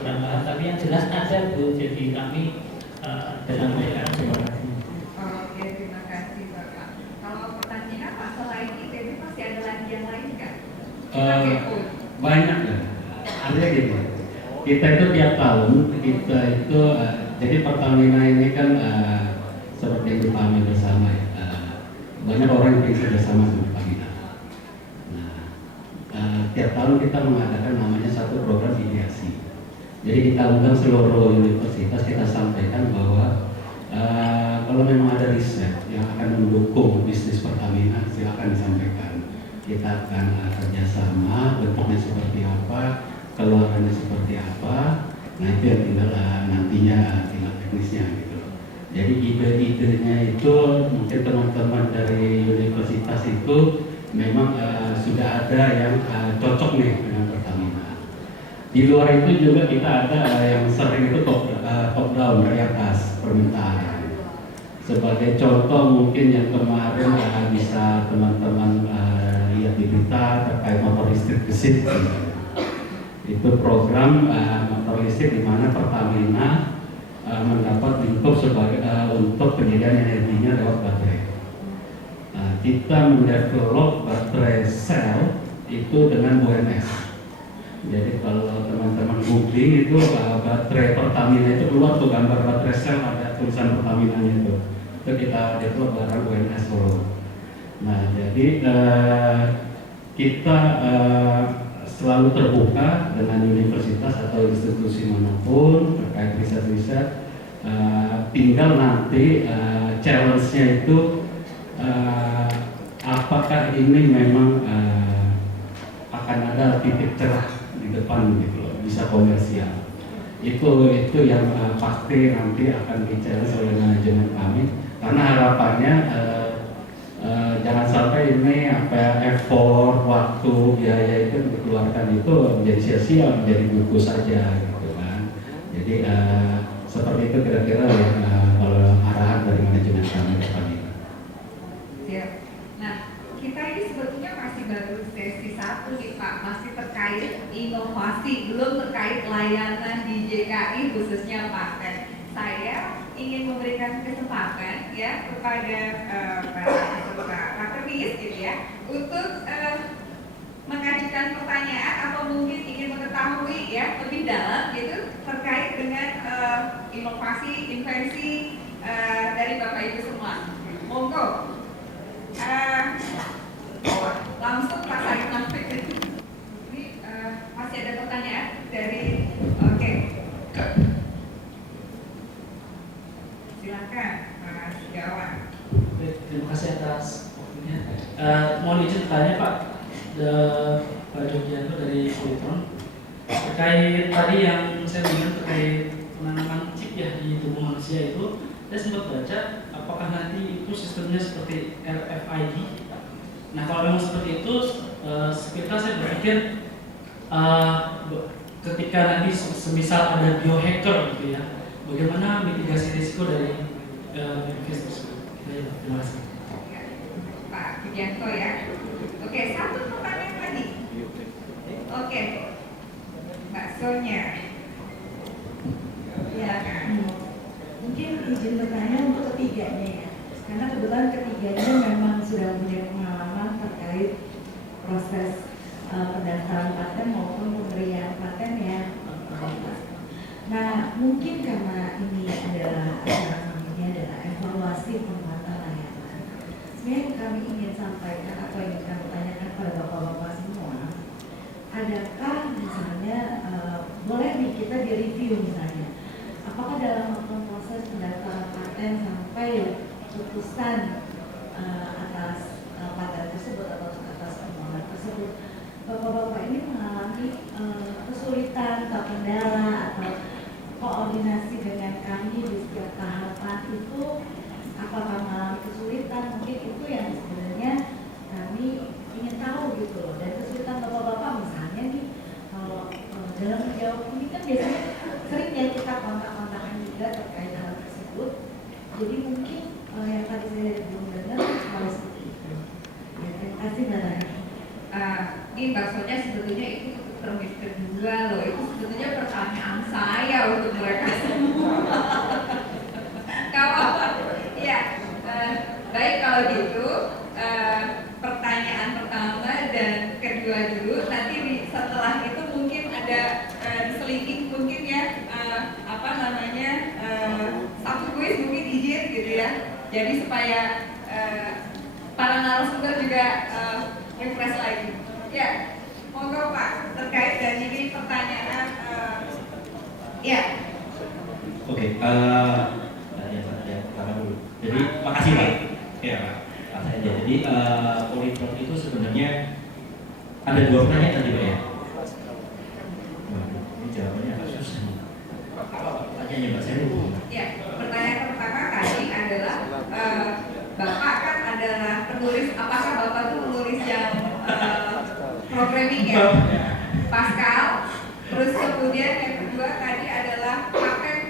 kurang paham, tapi yang jelas ada Bu, jadi kami dalam mereka. Oke, terima kasih Bapak. Kalau pertanyaan Pak, selain ITB masih ada lagi yang lain nggak? Banyak ya. Artinya gini, kita itu tiap tahun kita itu jadi Pertamina ini kan seperti yang dipahami bersama ya, banyak orang yang bekerja sama sama Pertamina. Nah, tiap tahun kita mengadakan namanya satu program ideasi. Jadi kita undang seluruh universitas, kita sampaikan bahwa kalau memang ada riset yang akan mendukung bisnis Pertamina, silakan disampaikan. Kita akan kerjasama, bentuknya seperti apa, keluarannya seperti apa. Nah itu yang tinggal nantinya tinggal teknisnya gitu. Jadi ide-idenya itu mungkin teman-teman dari universitas itu memang sudah ada yang cocok nih dengan Pertamina. Di luar itu juga kita ada yang sering itu top down dari atas permintaan. Sebagai contoh mungkin yang kemarin bisa teman-teman lihat di berita terkait motor listrik gesit. Itu program motor listrik di mana Pertamina mendapat lingkup sebagai untuk penyediaan energinya lewat baterai. Kita mendevelop baterai sel itu dengan BUMS. Jadi kalau teman-teman googling itu baterai Pertamina itu keluar tuh gambar baterai sel ada tulisan Pertamina itu kita develop barang UNS Solo. Nah jadi kita selalu terbuka dengan universitas atau institusi manapun terkait riset-riset. Tinggal nanti challenge-nya itu apakah ini memang akan ada titik cerah di depan gitu loh, bisa komersial. Itu yang pasti nanti akan di-challenge oleh manajemen kami, karena harapannya jangan sampai ini effort, waktu, biaya itu dikeluarkan itu menjadi sia-sia, menjadi buku saja gitu kan. Jadi seperti itu kira-kira ya kalau arahan dari manajemen kami depan ini. Siap. Nah, kita ini sebetulnya masih baru sesi 1 nih Pak, masih terkait inovasi, belum terkait layanan di JKI khususnya paten. Saya ingin memberikan kesempatan ya kepada Pak Akademik gitu ya untuk mengajukan pertanyaan atau mungkin ingin mengetahui ya lebih dalam gitu terkait dengan inovasi, invensi dari Bapak Ibu semua. Monggo. Langsung Pak Said Nafik. Ini masih ada pertanyaan dari oke. Silakan Mas Gawan. Terima kasih atas waktunya. Mohon izin bertanya Pak, Pak Jogianto dari Politron terkait tadi yang saya dengar terkait penanaman chip ya di tubuh manusia itu, saya sempat baca apakah nanti itu sistemnya seperti RFID. Nah kalau memang seperti itu, sekitar saya berpikir ketika nanti semisal ada biohacker gitu ya, bagaimana mitigasi risiko dari device tersebut? Terima kasih. Pak Widianto ya. Oke, satu pertanyaan lagi. Oke, Mbak Sonia. Ya, mungkin izin bertanya untuk ketiganya ya, karena kebetulan ketiganya memang sudah punya pengalaman terkait proses pendaftaran paten maupun pemberian paten ya. Nah, mungkin karena ini adalah evaluasi penguatan layanan. Sebenarnya yang kami ingin sampaikan atau ingin kami tanyakan pada bapak-bapak semua, adakah misalnya boleh nih kita direview misalnya, apakah dalam proses pendaftaran paten sampai putusan atas paten tersebut atau atas permohonan tersebut, bapak-bapak ini mengalami kesulitan atau kendala atau koordinasi dengan kami di setiap tahapan itu, apakah mengalami kesulitan? Mungkin itu yang sebenarnya kami ingin tahu gitu loh. Dan kesulitan bapak-bapak misalnya nih, kalau dalam menjawab ini kan biasanya sering ya kita kontak-kontakan juga terkait hal tersebut. Jadi mungkin yang tadi saya belum dengar harus seperti itu. Ya, terima kasih Mbak Rani. Ini baksonya sebetulnya itu termis kedua loh, itu sebetulnya pertanyaan saya untuk mereka semua. Kalau ya baik kalau gitu pertanyaan pertama dan kedua dulu, nanti setelah itu mungkin ada diselipin mungkin ya satu kuis mungkin izin gitu ya, jadi supaya para narasumber juga refresh lagi ya. Monggo Pak, terkait dan ini pertanyaan ya. Oke, yang pertama dulu. Jadi makasih Pak. Ya Pak, saya aja. Jadi Politron itu sebenarnya ada 2 pertanyaan tadi Pak ya. Ini jawabannya agak susah. Pertanyaannya Mbak saya lupa. Ya, pertanyaan pertama tadi adalah Bapak kan adalah penulis, apakah Bapak itu penulis yang programming ya? Pascal. Terus kemudian yang kedua tadi adalah paten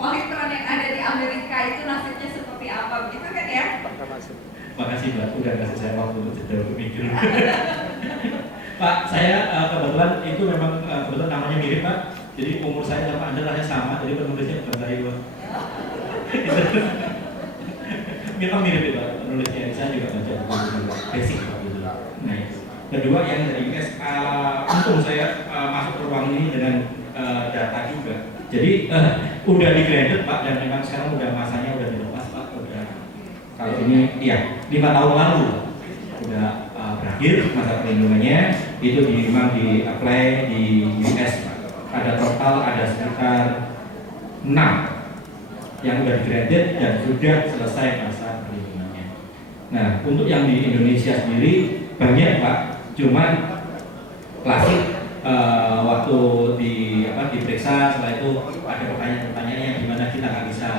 Politron yang ada di Amerika itu nasibnya seperti apa, begitu kan ya? Makasih Mbak, udah kasih saya waktu untuk jeda berpikir. Pak, saya kebetulan itu memang kebetulan namanya mirip Pak. Jadi umur saya sama Anda lahirnya sama, jadi penulisnya bukan saya Pak. Memang mirip Pak penulisnya. Saya juga baca buku basic Pak gitu. Nah, Kedua yang dari US, untung saya masuk ke ruang ini dengan data juga. Jadi udah di-graded Pak, dan memang sekarang udah masanya udah dilepas Pak. Udah, kalau ini iya 5 tahun lalu udah berakhir masa perlindungannya. Itu memang di apply di US Pak. Ada total ada sekitar 6 yang udah di-graded dan sudah selesai masa perlindungannya. Nah, untuk yang di Indonesia sendiri banyak Pak, cuman klasik waktu diperiksa, setelah itu ada pertanyaan-pertanyaan yang dimana kita nggak bisa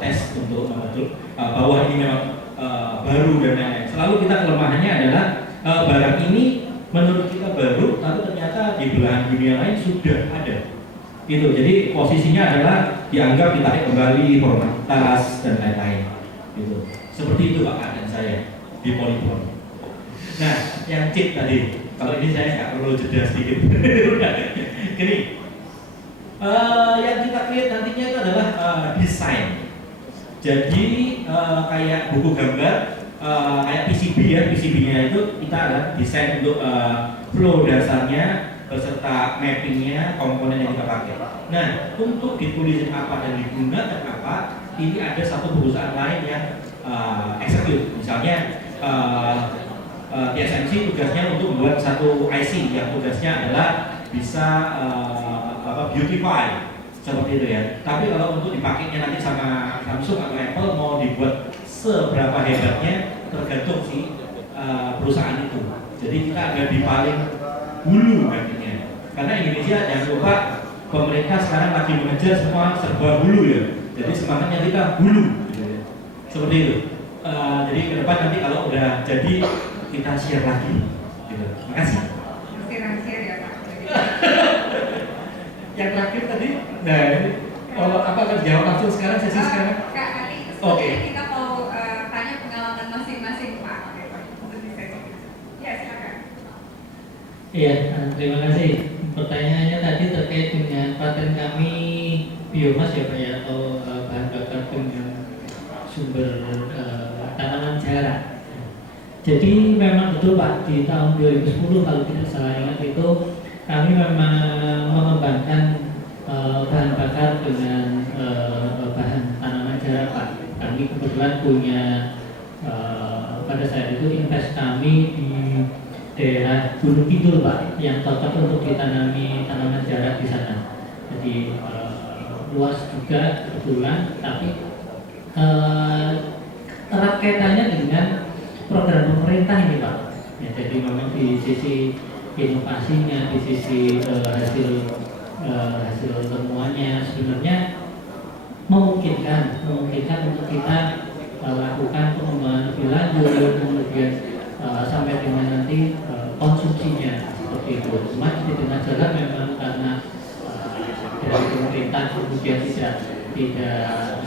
tes untuk membentuk bahwa ini memang baru dan lain-lain. Selalu kita kelemahannya adalah barang ini menurut kita baru, tapi ternyata di belahan dunia lain sudah ada. Gitu. Jadi posisinya adalah dianggap ditarik kembali formalitas dan lain-lain. Gitu. Seperti itu Pak keadaan saya di Polytron. Nah, yang chip tadi. Kalau ini saya nggak perlu jeda sedikit. Gini, yang kita create nantinya itu adalah desain. Jadi kayak buku gambar, kayak PCB ya, PCB-nya itu kita ada desain untuk flow dasarnya beserta mappingnya, komponen yang kita pakai. Nah, untuk ditulisin apa dan digunakan apa, ini ada satu perusahaan lain yang execute. Misalnya TSMC tugasnya untuk membuat satu IC yang tugasnya adalah bisa beautify seperti itu ya. Tapi kalau untuk dipakainya nanti sama Samsung atau Apple mau dibuat seberapa hebatnya tergantung si perusahaan itu. Jadi kita ada di paling hulu nantinya. Karena Indonesia jangan lupa pemerintah sekarang lagi mengejar semua serba hulu ya. Jadi semangatnya kita hulu. Gitu ya. Seperti itu. Jadi ke depan nanti kalau udah jadi kita share lagi, gitu. Makasih. Mesti rahasia ya Pak. Yang terakhir tadi, nah kalau apa akan jawab langsung sekarang sesi sekarang? Kak, nanti Oke. kita mau tanya pengalaman masing-masing Pak. Untuk di sesi. Ya silakan. Iya, terima kasih. Pertanyaannya tadi terkait dengan paten kami biomas ya Pak ya, atau bahan bakar dengan sumber tanaman jarak. Jadi memang betul Pak, di tahun 2010 kalau tidak salah ingat itu kami memang mengembangkan bahan bakar dengan bahan tanaman jarak Pak. Kami kebetulan punya pada saat itu invest kami di daerah Gunung Kidul Pak, yang cocok untuk ditanami tanaman jarak di sana. Jadi luas juga kebetulan, tapi erat kaitannya dengan program pemerintah ini Pak. Ya, jadi memang di sisi inovasinya, di sisi hasil temuannya sebenarnya memungkinkan untuk kita lakukan pengembangan lebih lanjut, kemudian sampai dengan nanti konsumsinya seperti itu. Cuma di tengah jalan memang karena dari pemerintah kemudian tidak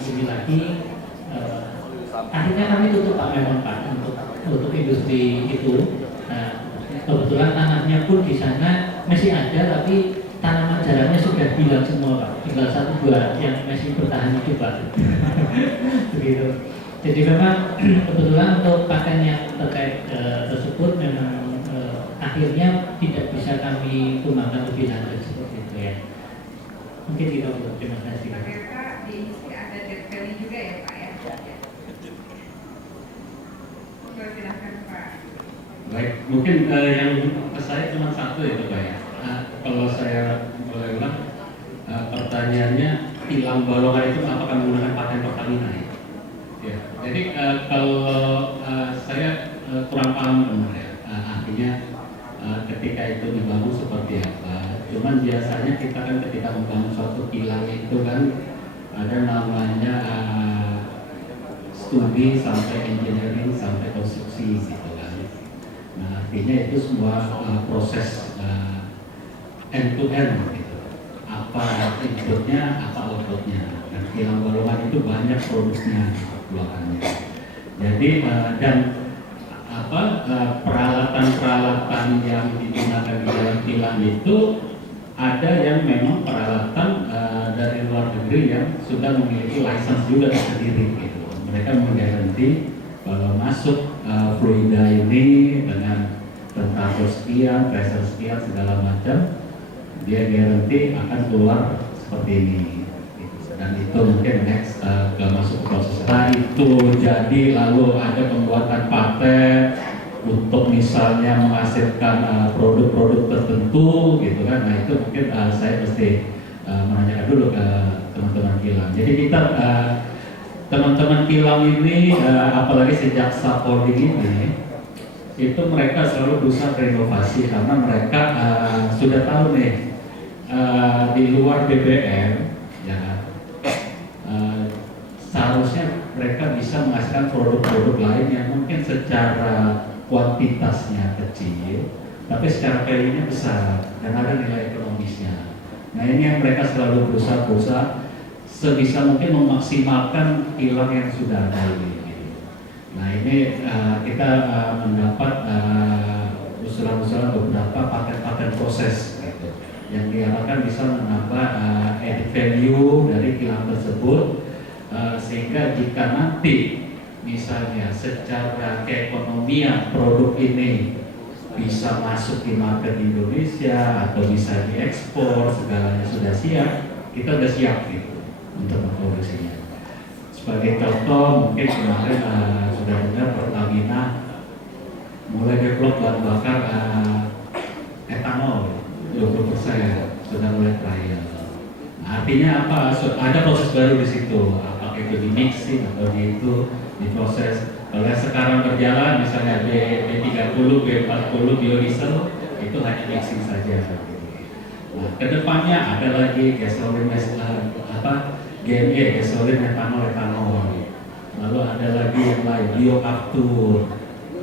ini lagi, akhirnya kami tutup Pak memang Pak untuk industri itu. Nah, kebetulan tanahnya pun di sana masih ada, tapi tanaman jaraknya sudah hilang semua Pak. Tinggal 1-2 yang masih bertahan hidup Pak. Begitu. Jadi memang kebetulan untuk paten yang terkait tersebut memang akhirnya tidak bisa kami kembangkan lebih lanjut seperti itu ya. Mungkin itu dulu. Terima kasih. Ternyata di industri ada dead value juga ya Pak ya. Silahkan Pak. Baik, mungkin yang saya cuma satu ya Pak ya. Kalau saya boleh ulang, pertanyaannya tilang balongan itu apakah menggunakan paten Pertamina ya? Ya. Jadi kalau saya kurang paham benar ya, artinya ketika itu dibangun seperti apa. Cuman biasanya kita kan ketika membangun suatu kilang itu kan ada namanya studi sampai engineering sampai konstruksi gitu kan. Nah artinya itu semua proses end to end gitu. Apa inputnya, apa outputnya. Dan kilang balongan itu banyak produknya belakangnya. Jadi dan peralatan-peralatan yang digunakan di dalam kilang itu ada yang memang peralatan dari luar negeri yang sudah memiliki license juga sendiri gitu. Mereka menggaranti kalau masuk fluida ini dengan temperatur sekian, pressure sekian, segala macam, dia guarantee akan keluar seperti ini. Dan itu mungkin next masuk ke proses. Nah itu jadi lalu ada pembuatan paten untuk misalnya menghasilkan produk-produk tertentu gitu kan. Nah itu mungkin saya mesti menanyakan dulu ke teman-teman Kilang. Jadi kita teman-teman Kilang ini apalagi sejak subholding ini itu mereka selalu berusaha berinovasi karena mereka sudah tahu nih di luar BBM ya seharusnya mereka bisa menghasilkan produk-produk lain yang mungkin secara kuantitasnya kecil tapi secara value-nya besar dan ada nilai ekonomisnya. Nah ini yang mereka selalu berusaha sebisa mungkin memaksimalkan kilang yang sudah ada ini. Nah ini kita mendapat usulan-usulan beberapa paten-paten proses gitu, yang diharapkan bisa menambah added value dari kilang tersebut, sehingga jika nanti misalnya secara keekonomian produk ini bisa masuk di market Indonesia atau bisa diekspor, segalanya sudah siap, kita sudah siap gitu untuk memproduksinya. Sebagai contoh, mungkin kemarin sudah dengar Pertamina mulai develop bahan bakar etanol 20%, sudah mulai trial. Nah, artinya apa? Ada proses baru di situ, apakah itu di mixing atau diproses. Kalau yang sekarang berjalan, misalnya B30, B40 biodiesel, itu hanya mixing saja. Nah, kedepannya ada lagi gasolin GME, gasolin etanol. Lalu ada lagi yang lain, bioaftur.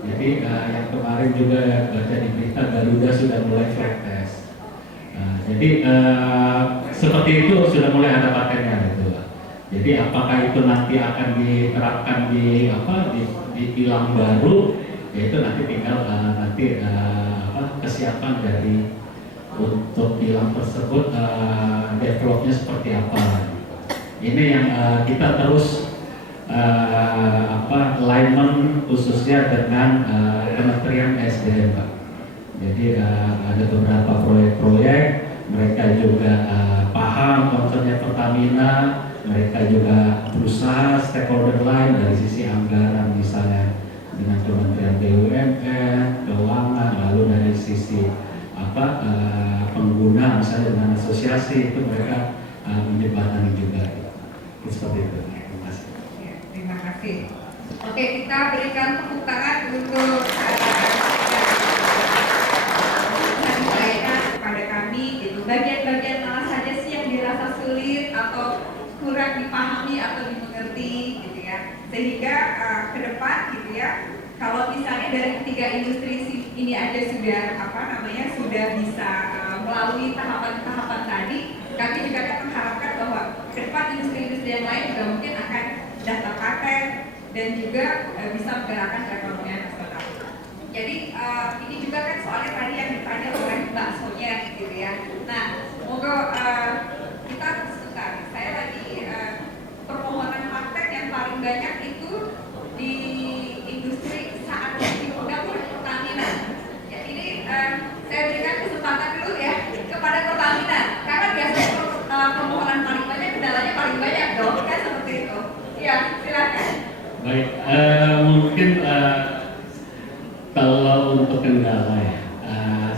Jadi yang kemarin juga baca di berita Garuda sudah mulai flight test. Jadi seperti itu sudah mulai ada patennya gitu. Jadi apakah itu nanti akan diterapkan di kilang baru, yaitu nanti tinggal kesiapan dari untuk kilang tersebut developnya seperti apa. Ini yang kita terus alignment khususnya dengan Kementerian SDM, Pak. Jadi ada beberapa proyek-proyek, mereka juga paham konsepnya Pertamina, mereka juga berusaha stakeholder lain dari sisi anggaran misalnya dengan Kementerian BUMN, keuangan, lalu dari sisi pengguna misalnya dengan asosiasi itu mereka menjembatani juga. Seperti itu. Terima kasih. Ya, terima kasih. Oke, kita berikan tepuk tangan untuk disampaikan kepada kami gitu. Bagian-bagian mana saja sih yang dirasa sulit atau kurang dipahami atau dimengerti gitu ya. Sehingga ke depan gitu ya, kalau misalnya dari ketiga industri ini aja sudah sudah bisa melalui tahapan-tahapan tadi, kami juga akan mengharapkan bahwa ke depan industri-industri yang lain juga mungkin akan daftar paten dan juga bisa menggerakkan perekonomian nasional. Jadi ini juga kan soalnya tadi yang ditanya oleh Mbak Sonia gitu ya. Nah, semoga kita sebentar. Saya lagi permohonan paten yang paling banyak itu di industri saat di dapur Pertamina. Ya, ini saya berikan kesempatan dulu ya kepada Pertamina karena biasanya permohonan paling banyak, kendalanya paling banyak dong, kan seperti itu. Ya, silakan. Baik, mungkin kalau untuk kendala ya,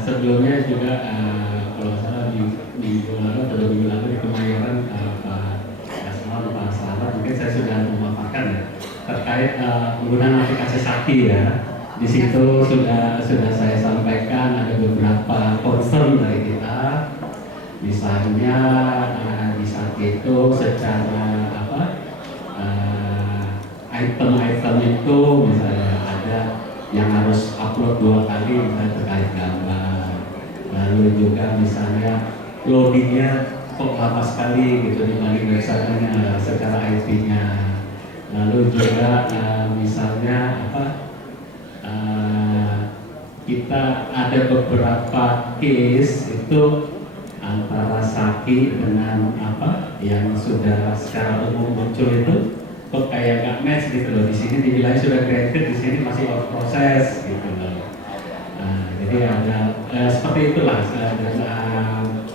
sebelumnya juga kalau salah minggu lalu atau 2 minggu lalu di Kemayoran Pak Selamat mungkin saya sudah memaparkan ya terkait penggunaan aplikasi Sakti ya. Di situ sudah saya sampaikan ada beberapa concern dari kita. Misalnya di saat itu secara item-item itu misalnya ada yang harus upload 2 kali misalnya terkait gambar, lalu juga misalnya loadingnya kok lama sekali gitu dibanding websitenya secara IP-nya, lalu juga misalnya kita ada beberapa case itu antara Saki dengan yang sudah secara umum muncul itu kok kayak gak match gitu loh. Di sini dibilang sudah granted, di sini masih out process gitu loh. Jadi Jadi ada seperti itulah. Dan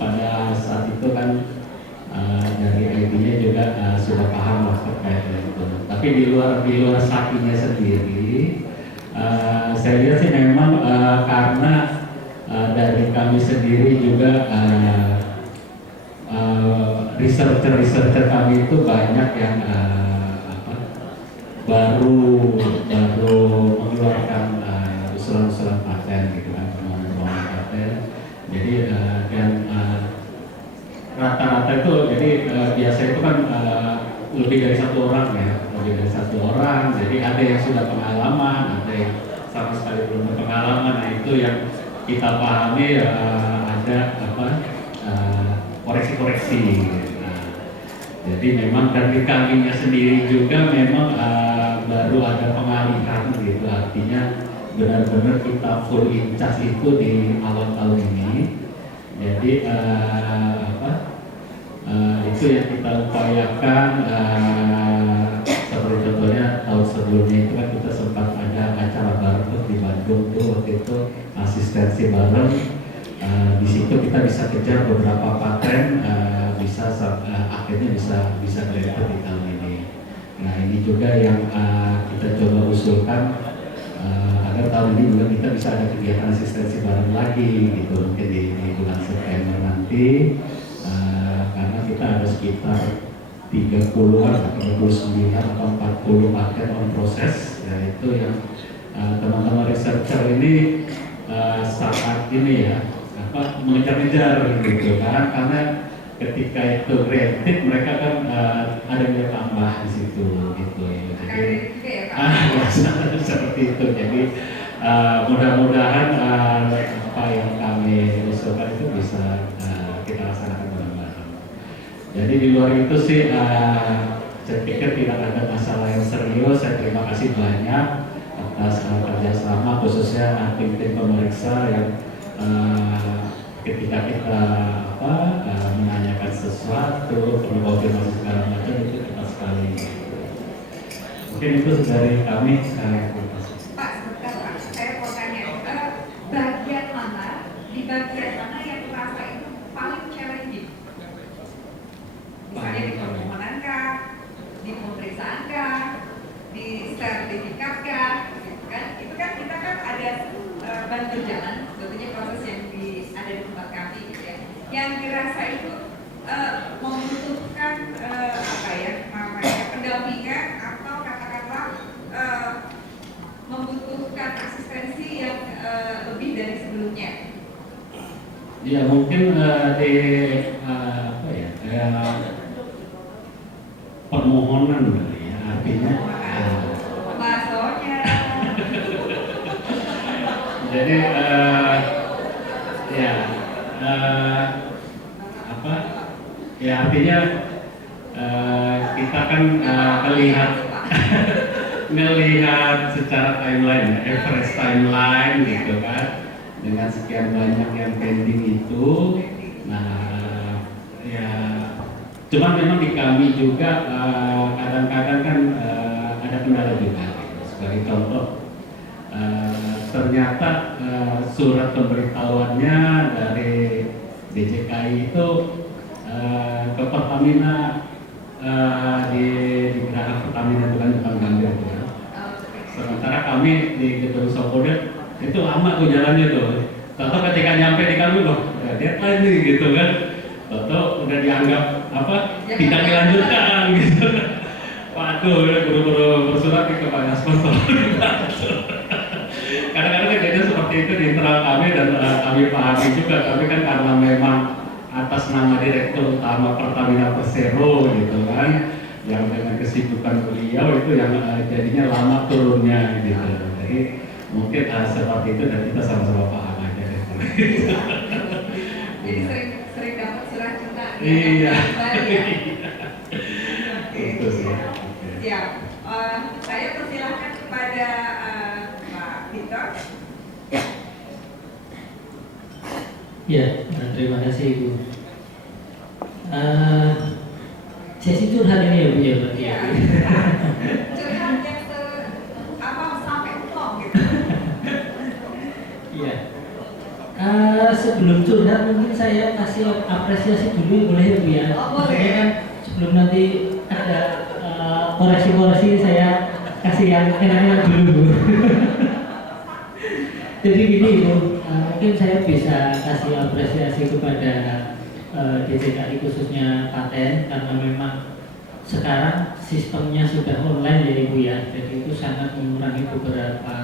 pada saat itu kan dari IT-nya juga sudah paham lah terkait itu. Tapi di luar sakinya sendiri, saya lihat sih memang karena dari kami sendiri juga researcher kami itu banyak yang baru mengeluarkan usulan-usulan paten gitu kan, permohonan paten. Jadi dan rata-rata itu jadi biasa itu kan lebih dari satu orang ya, lebih dari satu orang. Jadi ada yang sudah pengalaman, ada yang sama sekali belum berpengalaman. Nah itu yang kita pahami ada koreksi-koreksi. Nah, jadi memang dari kaminya sendiri juga memang baru ada pengalihan gitu. Artinya benar-benar kita full in charge itu di awal tahun ini. Jadi itu yang kita upayakan. Seperti contohnya tahun sebelumnya itu kan kita sempat ada acara bareng di Bandung tuh, waktu itu asistensi bareng. Di situ kita bisa kejar beberapa paten, akhirnya bisa deliver di tahun ini. Nah ini juga yang kita coba usulkan agar tahun ini juga kita bisa ada kegiatan asistensi bareng lagi gitu, mungkin di bulan September nanti, karena kita ada sekitar 30-an, 39 atau 40 paten on proses, yaitu yang teman-teman researcher ini saat ini ya mengejar-ngejar gitu kan, karena ketika itu granted mereka kan ada nilai tambah di situ gitu. Jadi seperti itu. Jadi mudah-mudahan apa yang kami usulkan itu bisa kita laksanakan bareng-bareng. Jadi di luar itu sih saya pikir tidak ada masalah yang serius. Saya terima kasih banyak atas kerjasama, khususnya tim-tim pemeriksa yang ketika kita menanyakan sesuatu, perlu konfirmasi segala macam, itu cepat sekali. Mungkin itu dari kami. Pak, sebentar Pak, saya mau tanya, bagian mana, di bagian mana yang merasa itu paling challenging? Misalnya di permohonan kah, di pemeriksaan kah, di sertifikat kah, gitu kan? Itu kan kita kan ada bantu jalan, sebetulnya proses yang ada di tempat kami gitu ya. Yang dirasa itu membutuhkan pendampingan atau kata-kata membutuhkan asistensi yang lebih dari sebelumnya. Ya mungkin di permohonan ya, artinya Maksudnya jadi artinya kita kan melihat secara timeline, average timeline gitu kan, dengan sekian banyak yang pending itu. Nah cuman memang di kami juga kadang-kadang kan ada kendala juga gitu. Sebagai contoh, ternyata surat pemberitahuannya dari DJKI itu ke Pertamina di Geraha Pertamina bukan Gambir ya. Sementara kami di Gedung Sokodet itu lama tuh jalannya tuh. Tahu ketika nyampe di kami loh, deadline nih gitu kan. Tahu udah dianggap tidak dilanjutkan gitu. Waduh, buru-buru bersurat ke Kepala Sponsor. Kadang-kadang kejadian seperti itu di internal kami dan kami pahami juga, tapi kan karena memang atas nama Direktur Utama Pertamina Persero gitu kan, yang dengan kesibukan beliau itu yang jadinya lama turunnya gitu. Jadi mungkin seperti itu dan kita sama-sama paham aja deh. jadi sering dapat surat cinta. Iya. Itu sih. Siap. Saya persilahkan kepada Pak Victor. Ya, terima kasih Ibu. Sesi curhat ini ya Bu ya berarti ya. Curhat yang sampai plong gitu. Iya. sebelum curhat mungkin saya kasih apresiasi dulu boleh ya Bu ya. Oh, boleh. Maksudnya kan sebelum nanti ada koreksi-koreksi saya kasih yang enak-enak dulu Bu. Jadi gini Bu, mungkin saya bisa kasih apresiasi kepada DJKI khususnya paten karena memang sekarang sistemnya sudah online ya Ibu ya. Jadi itu sangat mengurangi beberapa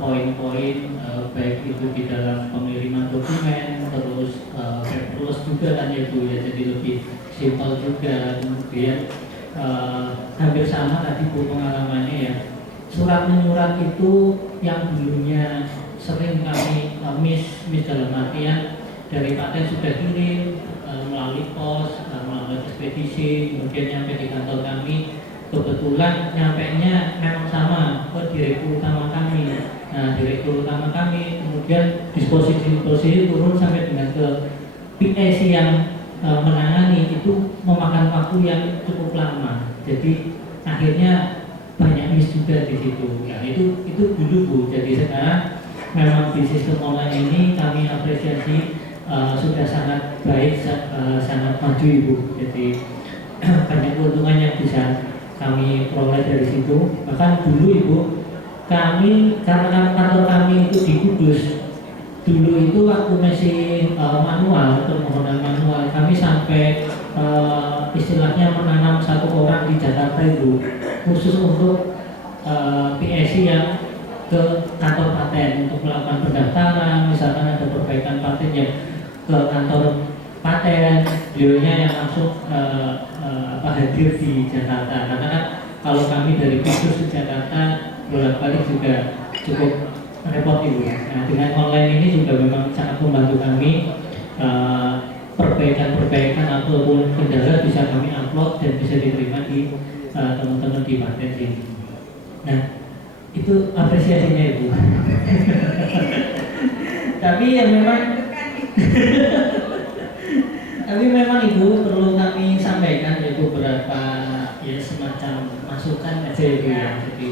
poin-poin baik itu di dalam pengiriman dokumen, terus paperless juga kan ya Bu ya, jadi lebih simpel juga. Kemudian hampir sama tadi Bu pengalamannya ya, surat menyurat itu yang dulunya sering kami miss dalam artian dari paten sudah kirim melalui pos, melalui ekspedisi, kemudian nyampe di kantor kami, kebetulan nyampenya memang sama ke direktur utama kami. Nah, direktur utama kami kemudian disposisi turun sampai dengan ke PAC yang menangani, itu memakan waktu yang cukup lama. Jadi akhirnya banyak miss juga di situ. Ya, itu dulu Bu. Jadi sekarang memang di sistem online ini kami apresiasi sudah sangat baik, sangat maju Ibu. Jadi banyak keuntungan yang bisa kami peroleh dari situ. Bahkan dulu Ibu, kami karena kantor kami itu di Kudus, dulu itu waktu masih manual, permohonan manual, kami sampai istilahnya menanam satu orang di Jakarta Ibu, khusus untuk PSC yang ke kantor paten untuk melakukan pendaftaran, misalkan ada perbaikan paten yang ke kantor paten, beliaunya yang langsung hadir di Jakarta. Karena kan kalau kami dari Kudus ke Jakarta bolak-balik juga cukup repot Ibu. Nah, dengan online ini juga memang sangat membantu kami, perbaikan-perbaikan ataupun kendala bisa kami upload dan bisa diterima di teman-teman di paten sini. Nah, itu apresiasinya Ibu. Tapi yang memang tapi memang Ibu perlu kami sampaikan ya beberapa ya semacam masukan aja Ibu ya. Jadi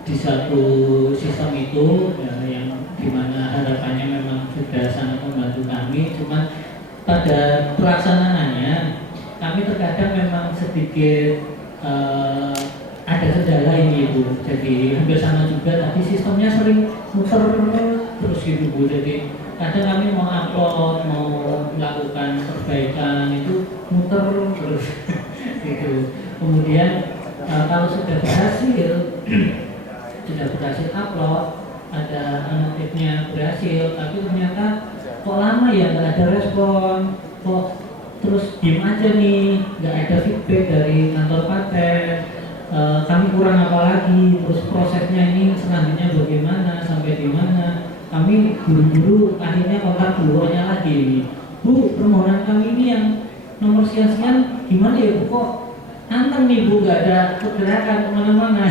di satu sistem itu ya, yang dimana harapannya memang sudah sangat membantu kami, cuman pada pelaksanaannya kami terkadang memang sedikit ada kendala ini Ibu. Jadi hampir sama juga tadi sistemnya sering muter terus gitu Bu. Jadi kadang kami mau upload, mau melakukan perbaikan itu muter terus gitu. Kemudian kalau sudah berhasil upload, ada notifnya berhasil, tapi ternyata kok lama ya nggak ada respon, kok terus diem aja nih, nggak ada feedback dari kantor paten, kami kurang apa lagi, terus prosesnya ini selanjutnya bagaimana, sampai di mana, kami buru-buru akhirnya kontak buronya lagi, Bu, permohonan kami ini yang nomor sekian-sekian gimana ya Bu, kok anteng nih Bu, nggak ada pergerakan kemana-mana.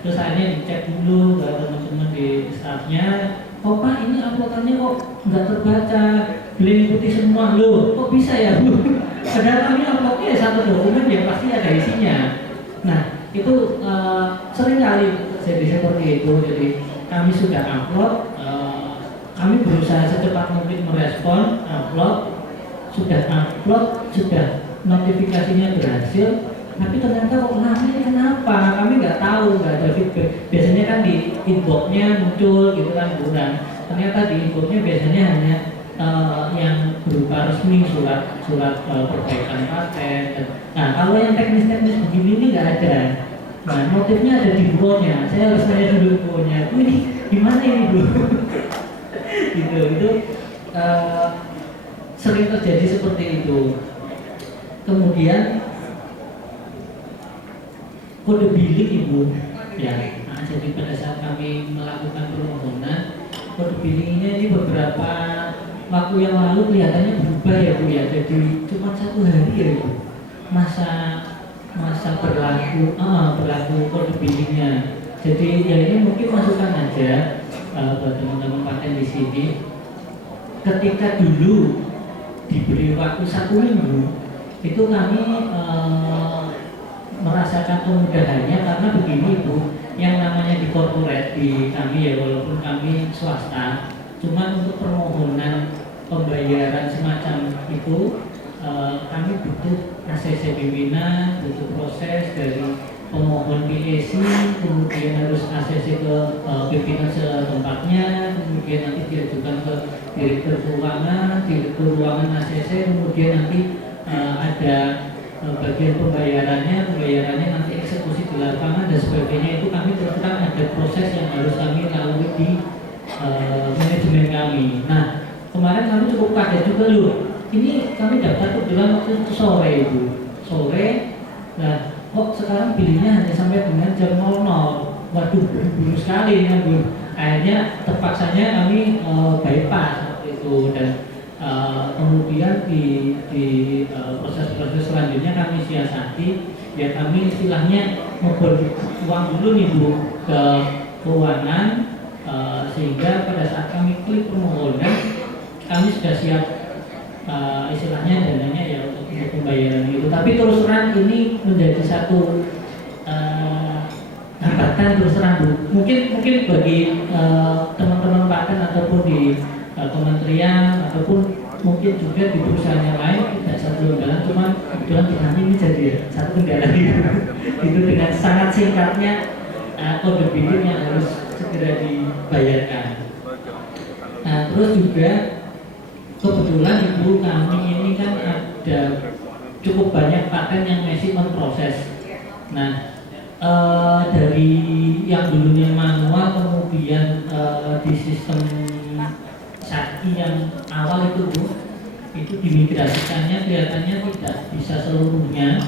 Terus akhirnya dicek dulu ke teman-teman di staffnya, kok Pak ini uploadannya kok nggak terbaca, blank putih semua loh, kok bisa ya Bu? Padahal kami uploadnya satu dokumen ya pasti ada isinya. Nah itu sering kali terjadi seperti itu. Jadi kami sudah upload, kami berusaha secepat mungkin merespon, upload, sudah notifikasinya berhasil. Tapi ternyata kok lama ini kenapa? Kami nggak tahu, nggak ada feedback. Biasanya kan di inbox-nya muncul gitu kan bukan. Ternyata di inbox-nya biasanya hanya yang berupa resmi surat perbaikan paten. Nah kalau yang teknis-teknis begini ini nggak ada. Nah notifnya ada di buronya. Saya harus tanya dulu buronya. Ini gimana ini Bu? Gitu itu sering terjadi seperti itu. Kemudian kode billing Ibu ya, nah, jadi pada saat kami melakukan permohonan kode billingnya ini beberapa waktu yang lalu kelihatannya berubah ya Bu ya, jadi cuma 1 hari ya Bu masa berlaku kode billingnya. Jadi ya ini mungkin masukan aja buat teman-teman paten di sini, ketika dulu diberi waktu 1 minggu itu kami merasakan kemudahannya karena begini Bu, yang namanya di corporate di kami ya, walaupun kami swasta Cuman untuk permohonan pembayaran semacam itu kami butuh ACC pimpinan, butuh proses dari pemohon PAC, kemudian harus ACC ke pimpinan setempatnya, kemudian nanti diajukan ke direktur keuangan, direktur keuangan ACC, kemudian nanti ada bagian pembayarannya nanti eksekusi di lapangan dan sebagainya. Itu kami terus terang ada proses yang harus kami lalui di manajemen kami. Nah, kemarin kami cukup kaget juga loh. Ini kami daftar kebetulan waktu itu sore. Nah, kok sekarang pilihnya hanya sampai dengan jam 00. Waduh, buru sekali ya Bu. Akhirnya terpaksanya kami bypass waktu itu dan kemudian di proses-proses selanjutnya kami siasati, ya kami istilahnya ngobrol uang dulu nih Bu ke keuangan, sehingga pada saat kami klik permohonan kami sudah siap istilahnya dananya ya untuk pembayaran itu. Tapi terus terang ini menjadi satu hambatan terus terang Bu. Mungkin bagi teman-teman Paten ataupun di kementerian ataupun mungkin juga di perusahaan yang lain tidak satu kendala, cuman kebetulan di kami ini jadi satu kendala itu dengan sangat singkatnya kode billing yang harus segera dibayarkan. Nah, terus juga kebetulan Ibu kami ini kan ada cukup banyak paten yang masih on proses. Nah, dari yang dulunya manual kemudian di sistem Sakti yang awal itu Bu, itu dimigrasikannya kelihatannya tidak bisa seluruhnya.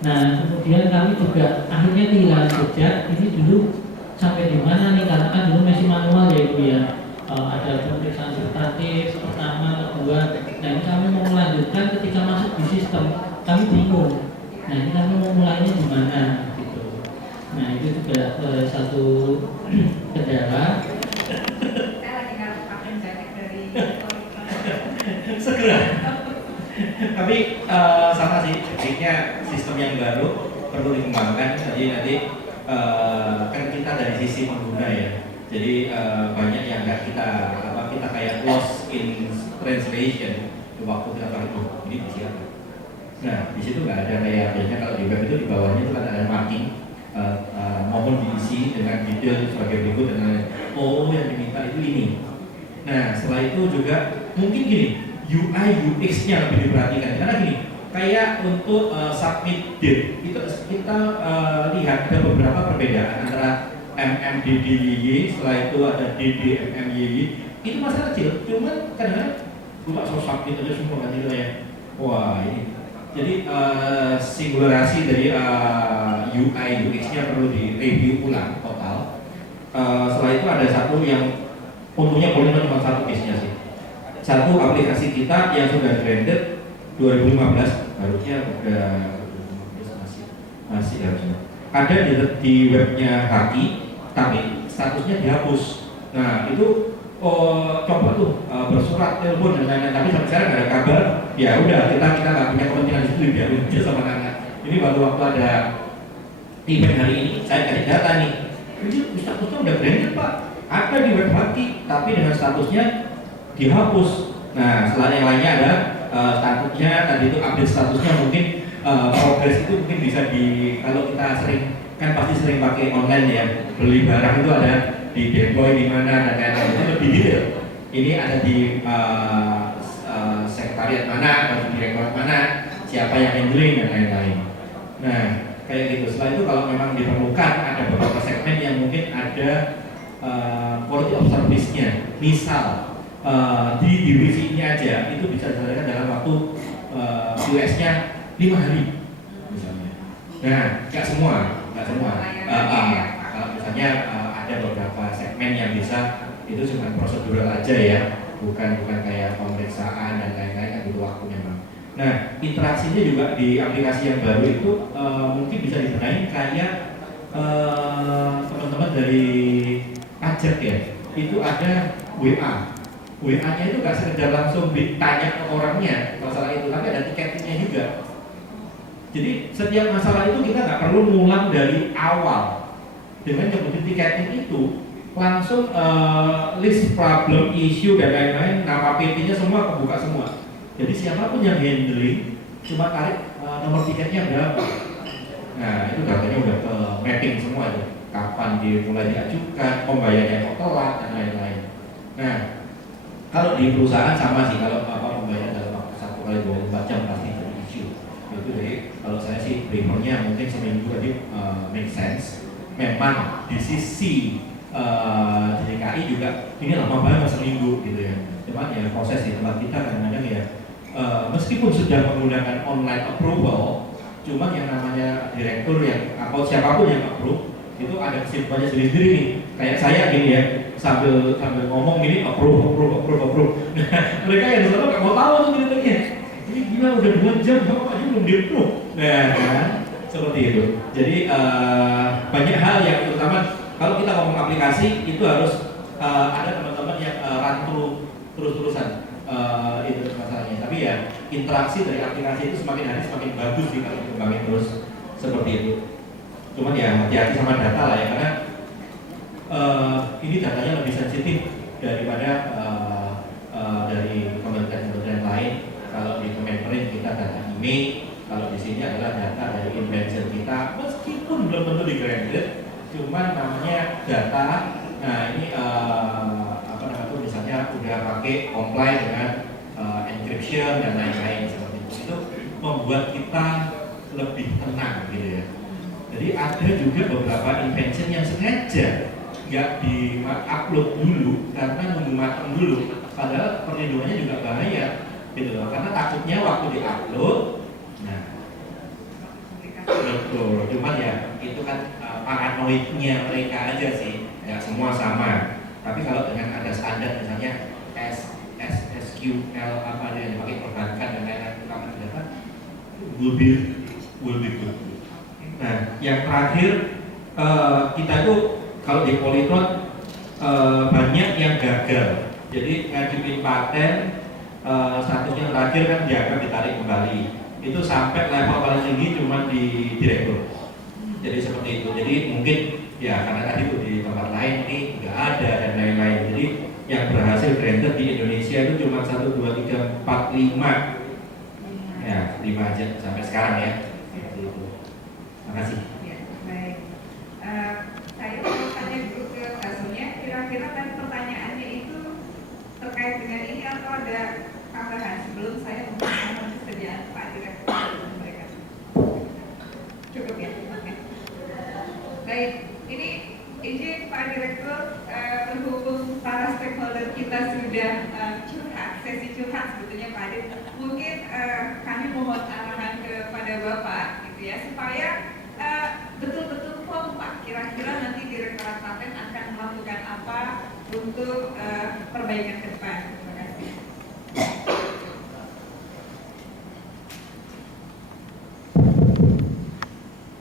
Nah, kemudian kami juga akhirnya kehilangan jejak. Ini dulu sampai di mana nih, karena kan dulu masih manual ya Ibu ya. Ada pemeriksaan substantif pertama, kedua. Nah, ini kami mau melanjutkan ketika masuk di sistem, kami bingung. Nah, ini kami mau mulainya di mana gitu. Nah, itu juga satu kendala. Segera. Tapi sama sih, intinya sistem yang baru perlu dikembangkan. Jadi nanti kan kita dari sisi pengguna ya. Jadi banyak yang nggak kita kayak lost in translation waktu kita tahu ini di siapa. Nah, di situ nggak ada kayak biasanya kalau di web itu di bawahnya itu kan ada marking, mohon diisi dengan detail sebagai berikut dengan yang diminta itu ini. Nah, setelah itu juga mungkin gini, UI UX-nya lebih diperhatikan karena gini, kayak untuk submit date itu kita lihat ada beberapa perbedaan antara MMDDYY, setelah itu ada DDMMYY, itu masalah kecil, cuman kadang-kadang lupa submit aja semua kan gitu ya. Wah ini, jadi singularasi dari UI UX-nya perlu direview ulang total. Setelah itu ada satu yang untungnya boleh cuma satu case-nya sih. Satu aplikasi kita yang sudah branded 2015, harusnya udah masih harusnya ada di webnya Haki, tapi statusnya dihapus. Nah itu coba tuh bersurat, telepon dan lain-lain, tapi sampai sekarang nggak ada kabar. Ya udah kita nggak punya kepentingan di situ, biarin aja sama anak. Ini baru waktu ada event hari ini saya kasih data nih, ini statusnya udah branded Pak, ada di web Haki, tapi dengan statusnya dihapus. Nah, setelah yang lainnya ada statusnya tadi itu update statusnya mungkin progress itu mungkin bisa kalau kita sering kan pasti sering pakai online ya, beli barang itu ada di deploy di mana dan lain-lain, itu lebih detail. Ini ada di sekretariat mana, atau di direktorat mana, siapa yang handling dan lain-lain. Nah, kayak gitu. Setelah itu kalau memang diperlukan ada beberapa segmen yang mungkin ada quality of service-nya, misal di divisinya aja itu bisa diselesaikan dalam waktu US-nya 5 hari misalnya. Nah, nggak semua. Kalau misalnya ada beberapa segmen yang bisa itu cuma prosedural aja ya, bukan kayak pemeriksaan dan lain-lain yang butuh waktu memang. Nah, interaksinya juga di aplikasi yang baru itu mungkin bisa dibenahi kayak teman-teman dari pajak ya, itu ada WA-nya itu nggak sekedar langsung ditanya ke orangnya masalah itu, tapi ada tiketnya juga. Jadi setiap masalah itu kita nggak perlu ngulang dari awal dengan nyebutin tiketing itu, langsung list problem, issue dan lain-lain, nama PT-nya semua kebuka semua. Jadi siapapun yang handling cuma tarik nomor tiketnya berapa. Nah itu datanya udah ke mapping semua itu. Kapan dimulai diajukan, pembayarannya kok telat dan lain-lain. Nah kalau di perusahaan sama sih, kalau pembayaran dalam waktu 1 kali 24 jam pasti issue. Itu jadi kalau saya sih prefernya mungkin seminggu tadi make sense. Memang di sisi DKI juga ini lama banget seminggu gitu ya. Cuman ya proses di tempat kita kadang-kadang ya meskipun sudah menggunakan online approval, cuman yang namanya direktur yang atau siapapun yang approve itu ada kesibukannya sendiri-sendiri nih. Kayak saya gini ya, sambil ngomong gini approve. Nah, mereka yang di sana nggak mau tahu tuh ceritanya. Ini gila udah 2 jam kamu aja belum di-approve. Nah, kan? Seperti itu. Jadi banyak hal yang terutama kalau kita ngomong aplikasi itu harus ada teman-teman yang run terus-terusan itu masalahnya. Tapi ya interaksi dari aplikasi itu semakin hari semakin bagus sih kalau dikembangin terus seperti itu. Cuman ya hati-hati sama data lah ya, karena ini datanya lebih sensitif daripada dari kementerian-kementerian lain. Kalau di Kemenperin kita data email, kalau di sini adalah data dari invention kita, meskipun belum tentu di granted, cuman namanya data. Nah ini apa namanya misalnya udah pakai comply dengan encryption dan lain-lain seperti itu membuat kita lebih tenang gitu ya. Jadi ada juga beberapa invention yang sengaja nggak di-upload dulu karena nunggu matang dulu, padahal perlindungannya juga bahaya gitu loh, karena takutnya waktu di-upload, nah betul, cuman ya itu kan paranoidnya mereka aja sih, nggak semua sama. Tapi kalau dengan ada standar misalnya SQL apa aja yang dipakai perbankan dan lain-lain itu akan terdapat will be good. Nah, yang terakhir kita tuh kalau di Polytron banyak yang gagal. Jadi ngajuin paten statusnya terakhir kan dia akan ditarik kembali. Itu sampai level paling tinggi cuma di direktur. Jadi seperti itu. Jadi mungkin ya karena tadi tuh di tempat lain ini nggak ada dan lain-lain. Jadi yang berhasil granted di Indonesia itu cuma 1, 2, 3, 4, 5. Ya 5 aja sampai sekarang ya. Terima kasih. Ya, baik. Saya mau tanya dulu ke Pak Sonia, kira-kira kan pertanyaannya itu terkait dengan ini atau ada tambahan sebelum saya memperkenalkan kesediaan Pak Direktur mereka? Cukup ya? Oke. Baik, ini izin Pak Direktur, berhubung para stakeholder kita sudah curhat, sesi curhat sebetulnya Pak Adit, mungkin kami mohon arahan kepada Bapak gitu ya, supaya betul-betul kompak kira-kira nanti Direktorat Paten akan melakukan apa untuk perbaikan ke depan. Terima kasih.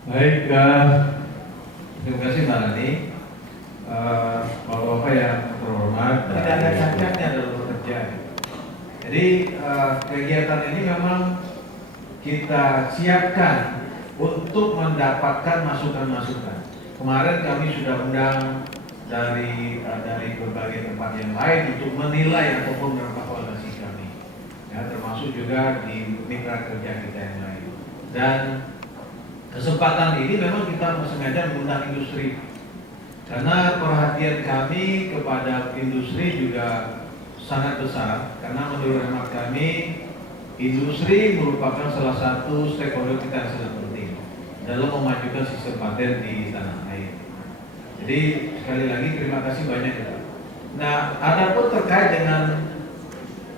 Baik, terima kasih Mbak Nani. Bapak-bapak yang terhormat, tidak ada cacatnya dalam bekerja. Jadi kegiatan ini memang kita siapkan untuk mendapatkan masukan-masukan. Kemarin kami sudah undang dari berbagai tempat yang lain untuk menilai ataupun mengevaluasi kami, ya, termasuk juga di mitra kerja kita yang lain. Dan kesempatan ini memang kita sengaja mengundang industri, karena perhatian kami kepada industri juga sangat besar. Karena menurut hemat kami, industri merupakan salah satu stakeholder kita yang sangat penting dalam memajukan sistem paten di tanah air. Jadi sekali lagi terima kasih banyak ya. Nah, adapun terkait dengan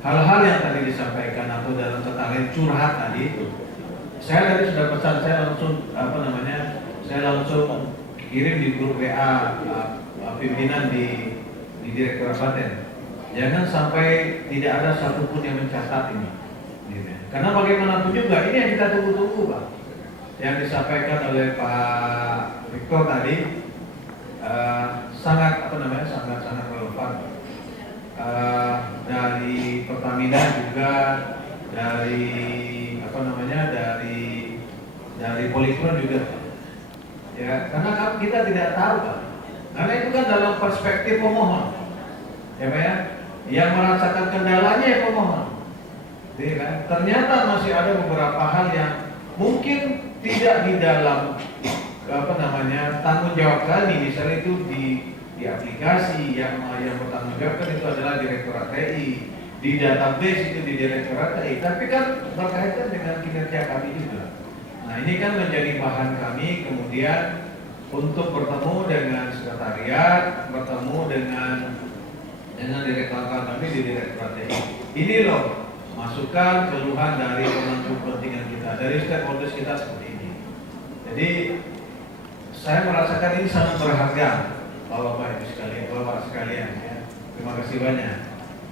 hal-hal yang tadi disampaikan atau dalam kata lain curhat tadi itu, saya tadi sudah pesan, saya langsung saya langsung kirim di grup WA pimpinan di Direktorat Paten. Jangan sampai tidak ada satupun yang mencatat ini. Karena bagaimanapun juga ini yang kita tunggu-tunggu Pak. Yang disampaikan oleh Pak Victor tadi sangat relevan. Dari Pertamina juga dari Polytron juga. Ya, karena kita tidak tahu Pak. Karena itu kan dalam perspektif pemohon, ya Pak ya, yang merasakan kendalanya ya pemohon. Ya, kan? Ternyata masih ada beberapa hal yang mungkin tidak di dalam tanggung jawab kami, misalnya itu di aplikasi yang bertanggung jawab kan itu adalah Direktorat TI, di database itu di Direktorat TI, tapi kan berkaitan dengan kinerja kami juga. Nah ini kan menjadi bahan kami kemudian untuk bertemu dengan sekretariat, bertemu dengan direktorat kami di Direktorat TI. Ini loh masukan keluhan dari pemangku kepentingan kita, dari stakeholders kita seperti ini. Jadi saya merasakan ini sangat berharga, Bapak-Ibu sekalian, Bapak sekalian. Ya. Terima kasih banyak.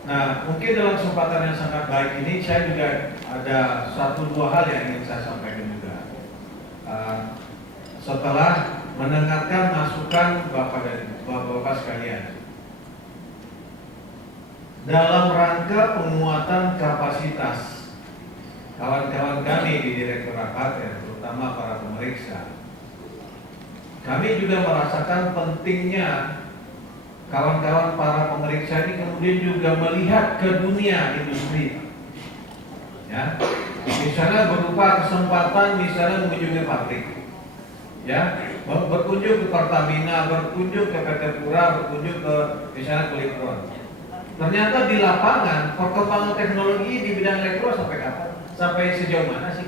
Nah, mungkin dalam kesempatan yang sangat baik ini, saya juga ada 1-2 hal yang ingin saya sampaikan juga. Setelah mendengarkan masukan Bapak dan Bapak sekalian, dalam rangka penguatan kapasitas kawan-kawan kami di Direktorat Paten, terutama para pemeriksa, kami juga merasakan pentingnya kawan-kawan para pemeriksa ini kemudian juga melihat ke dunia industri. Ya, misalnya berupa kesempatan misalnya mengunjungi pabrik, ya, berkunjung ke Pertamina, berkunjung ke PT Pura, berkunjung ke misalnya Kulitron. Ternyata di lapangan perkembangan teknologi di bidang elektro sampai kapan? Sampai sejauh mana sih?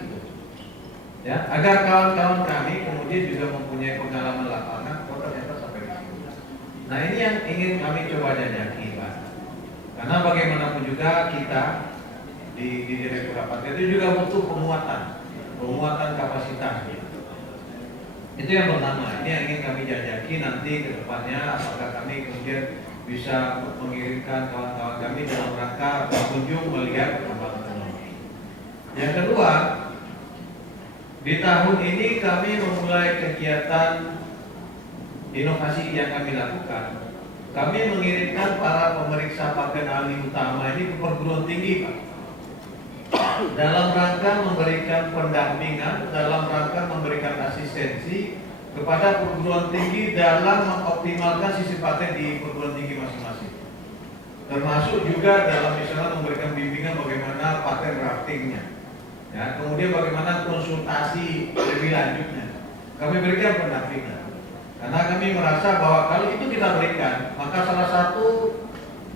Ya, agar kawan-kawan kami kemudian juga mempunyai pengalaman lapangan, ternyata sampai di situ. Nah ini yang ingin kami coba jajaki, Pak. Karena bagaimanapun juga kita di Direktorat Paten itu juga butuh penguatan kapasitas. Itu yang pertama. Ini yang ingin kami jajaki nanti ke depannya, apakah kami kemudian bisa mengirimkan kawan-kawan kami dalam rangka berkunjung melihat perkembangan teknologi. Yang kedua, di tahun ini kami memulai kegiatan inovasi yang kami lakukan. Kami mengirimkan para pemeriksa paten ahli utama ini ke perguruan tinggi, Pak. Dalam rangka memberikan pendampingan, dalam rangka memberikan asistensi kepada perguruan tinggi dalam mengoptimalkan sisi paten di perguruan tinggi masing-masing. Termasuk juga dalam misalnya memberikan bimbingan bagaimana paten draftingnya. Ya, kemudian bagaimana konsultasi lebih lanjutnya. Kami berikan pendampingan. Karena kami merasa bahwa kalau itu kita berikan, maka salah satu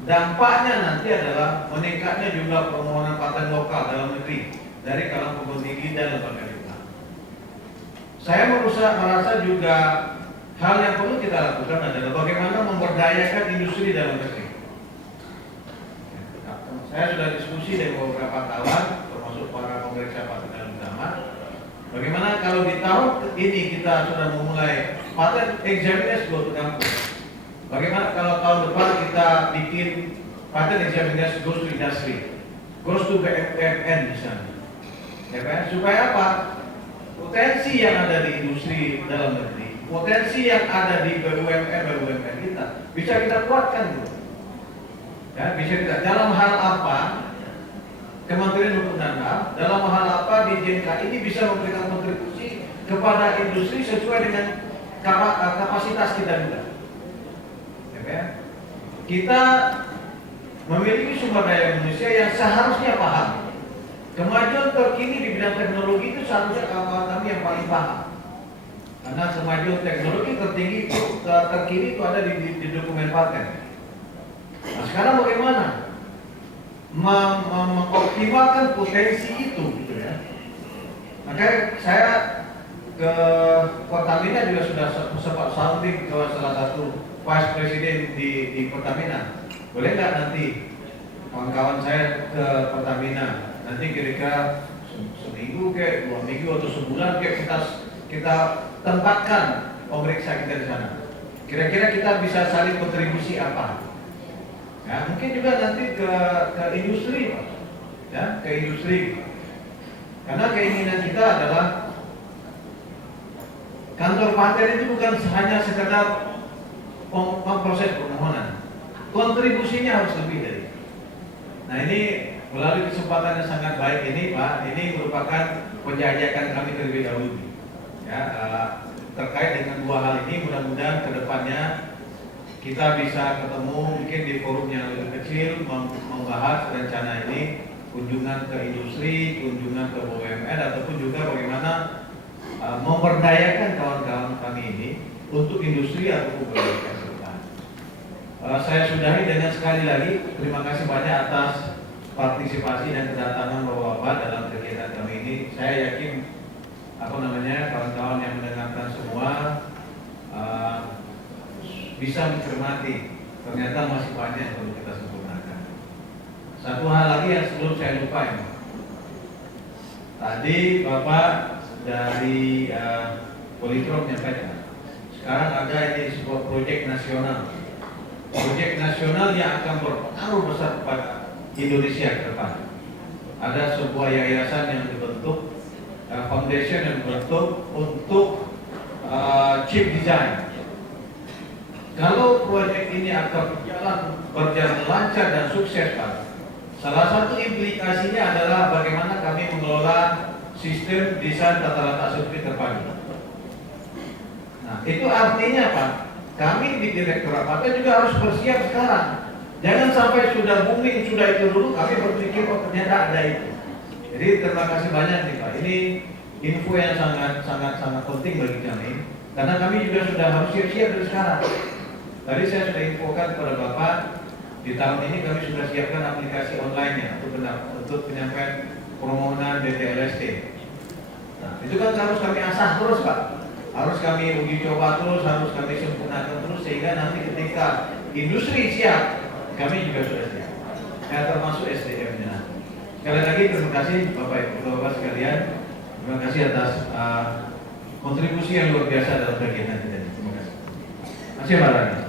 dampaknya nanti adalah meningkatnya jumlah permohonan paten lokal dalam negeri dari kalangan perguruan tinggi dan lembaga riset. Saya merasa juga hal yang perlu kita lakukan adalah bagaimana memberdayakan industri dalam negeri. Saya sudah diskusi dengan beberapa kawan, termasuk para pemeriksa paten utama. Bagaimana kalau di tahun ini kita sudah memulai paten examiners go to campus? Bagaimana kalau tahun depan kita bikin paten examiners goes to industry, goes to BUMN misalnya, ya kan? Supaya apa? Potensi yang ada di industri dalam negeri, potensi yang ada di BUMN kita bisa kita kuatkan, bro. Ya, bisa kita dalam hal apa? Kementerian Hukum dan HAM dalam hal apa di JNK ini bisa memberikan kontribusi kepada industri sesuai dengan kapasitas kita juga. Kita memiliki sumber daya manusia yang seharusnya paham. Kemajuan terkini di bidang teknologi itu seharusnya kawan-kawan kami yang paling paham. Karena kemajuan teknologi terkini itu ada di dokumen paten. Nah, sekarang bagaimana mengoptimalkan potensi itu, gitu ya? Maka saya ke Pertamina juga sudah sempat sounding ke salah satu Vice President di Pertamina. Boleh nggak nanti kawan-kawan saya ke Pertamina nanti kira-kira seminggu kayak 2 minggu atau sebulan kayak kita tempatkan pemeriksa kita di sana. Kira-kira kita bisa saling kontribusi apa? Ya, mungkin juga nanti ke industri, Pak. Ya, ke industri. Karena keinginan kita adalah kantor paten itu bukan hanya sekedar memproses permohonan, kontribusinya harus lebih dari. Nah ini melalui kesempatan yang sangat baik ini, Pak, ini merupakan penjajakan kami terlebih dahulu, ya, terkait dengan 2 hal ini. Mudah-mudahan kedepannya kita bisa ketemu mungkin di forum yang lebih kecil membahas rencana ini, kunjungan ke industri, kunjungan ke BUMN, ataupun juga bagaimana memberdayakan kawan-kawan kami ini untuk industri ataupun BUMN ke depan. Saya sudahi dengan sekali lagi terima kasih banyak atas partisipasi dan kedatangan Bapak-bapak dalam kegiatan kami ini. Saya yakin kawan-kawan yang mendengarkan semua bisa mencermati ternyata masih banyak yang perlu kita sempurnakan. Satu hal lagi yang sebelum saya lupa ini. Tadi Bapak dari Politron menyampaikan sekarang ada ini sebuah proyek nasional. Proyek nasional yang akan berpengaruh besar kepada Indonesia ke depan. Ada sebuah yayasan yang dibentuk, foundation yang dibentuk untuk chip design. Kalau proyek ini akan berjalan lancar dan sukses, Pak, salah satu implikasinya adalah bagaimana kami mengelola sistem desain tata letak sirkuit terpadu. Nah, itu artinya, Pak, kami di Direktorat Paten juga harus bersiap sekarang. Jangan sampai sudah booming, sudah itu dulu, kami berpikir oh ternyata ada itu. Jadi terima kasih banyak nih, Pak. Ini info yang sangat penting bagi kami, karena kami juga sudah harus siap-siap dari sekarang. Tadi saya sudah infokan kepada Bapak, di tahun ini kami sudah siapkan aplikasi online-nya untuk penyampaian permohonan DTLST. Nah, itu kan harus kami asah terus, Pak. Harus kami uji coba terus, harus kami sempurnakan terus, sehingga nanti ketika industri siap, kami juga sudah siap. Ya, termasuk SDM-nya. Sekali lagi terima kasih Bapak Ibu Bapak sekalian. Terima kasih atas kontribusi yang luar biasa dalam kegiatan kita. Terima kasih. Masih Pak Rani.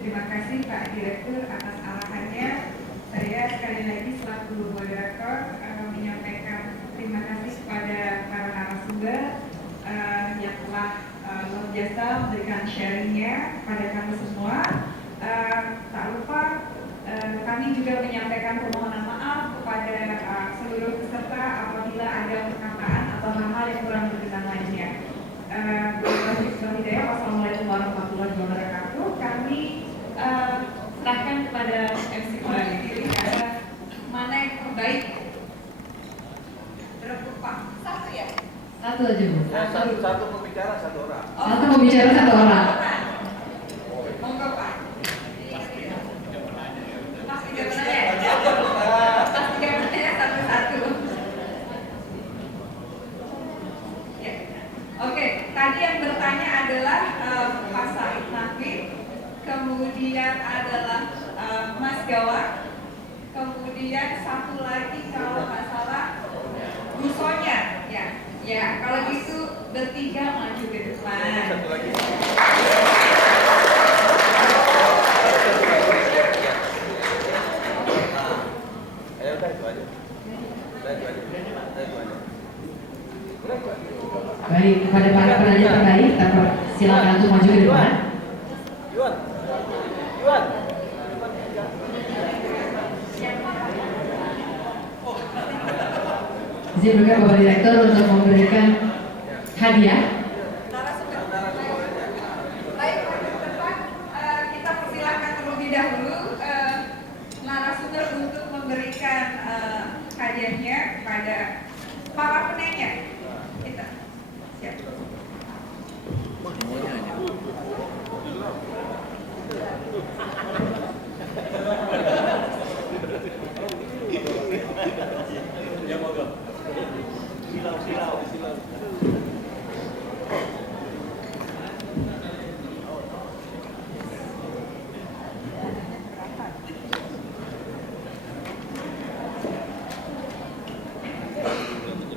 Terima kasih Pak Direktur atas arahannya. Saya sekali lagi selaku moderator menyampaikan terima kasih kepada para narasumber yang telah luar biasa memberikan sharingnya kepada kami semua. Tak lupa kami juga menyampaikan permohonan maaf kepada seluruh peserta apabila ada perkataan atau hal-hal yang kurang berkenan lainnya. Wassalamualaikum warahmatullahi wabarakatuh. Kami serahkan kepada MC Mari diri mana yang terbaik. Berebut Pak. Satu ya? Satu aja, Bu. Satu pembicara satu orang. Satu pembicara satu orang. Monggo Pak. Pasti jawabannya satu-satu. Ya. Oke, tadi yang bertanya adalah Pak Said Nafi, kemudian adalah Mas Gawar, kemudian satu lagi kalau nggak salah Bu Sonya, ya kalau gitu bertiga maju ke depan. Satu lagi. Baik, kepada para penanya terbaik, silakan untuk maju ke depan. Izin juga Bapak Direktur untuk memberikan hadiah. Baik, teman-teman, kita persilahkan terlebih dahulu narasumber untuk memberikan hadiahnya kepada para penanya. Kita siap.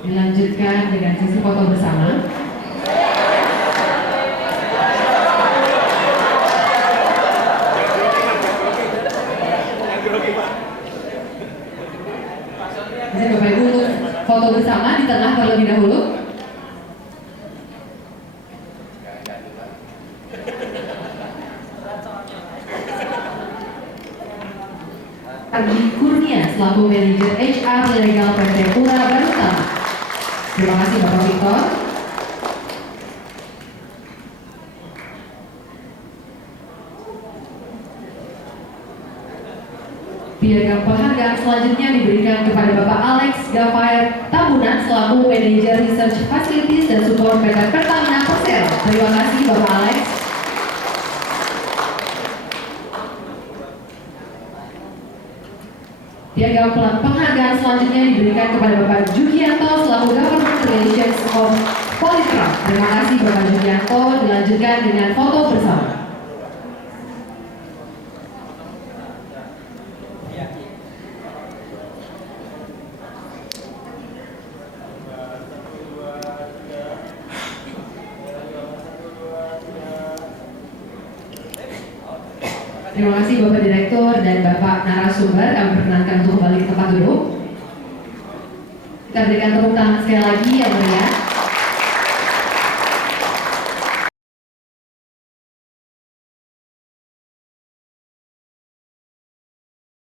Dilanjutkan dengan sesi foto bersama. Jadi Bapak Ibu foto bersama di tengah terlebih dahulu. Adi Kurnia selaku manajer HR Legal PT Pura Barutama. Terima kasih Bapak Victor. Piagam penghargaan selanjutnya diberikan kepada Bapak Alex Gafair Tambunan selaku Manajer Research Facilities dan Support PT Pertamina Persero. Terima kasih Bapak Alex. Piagam penghargaan selanjutnya diberikan kepada Bapak Jugianto selaku Government Relations of Polytron. Terima kasih Bapak Jugianto. Dilanjutkan dengan foto bersama. Terima kasih Bapak Direktur dan Bapak narasumber. Kami perkenankan untuk kembali ke tempat duduk. Kita berikan tepuk tangan sekali lagi yang meriah.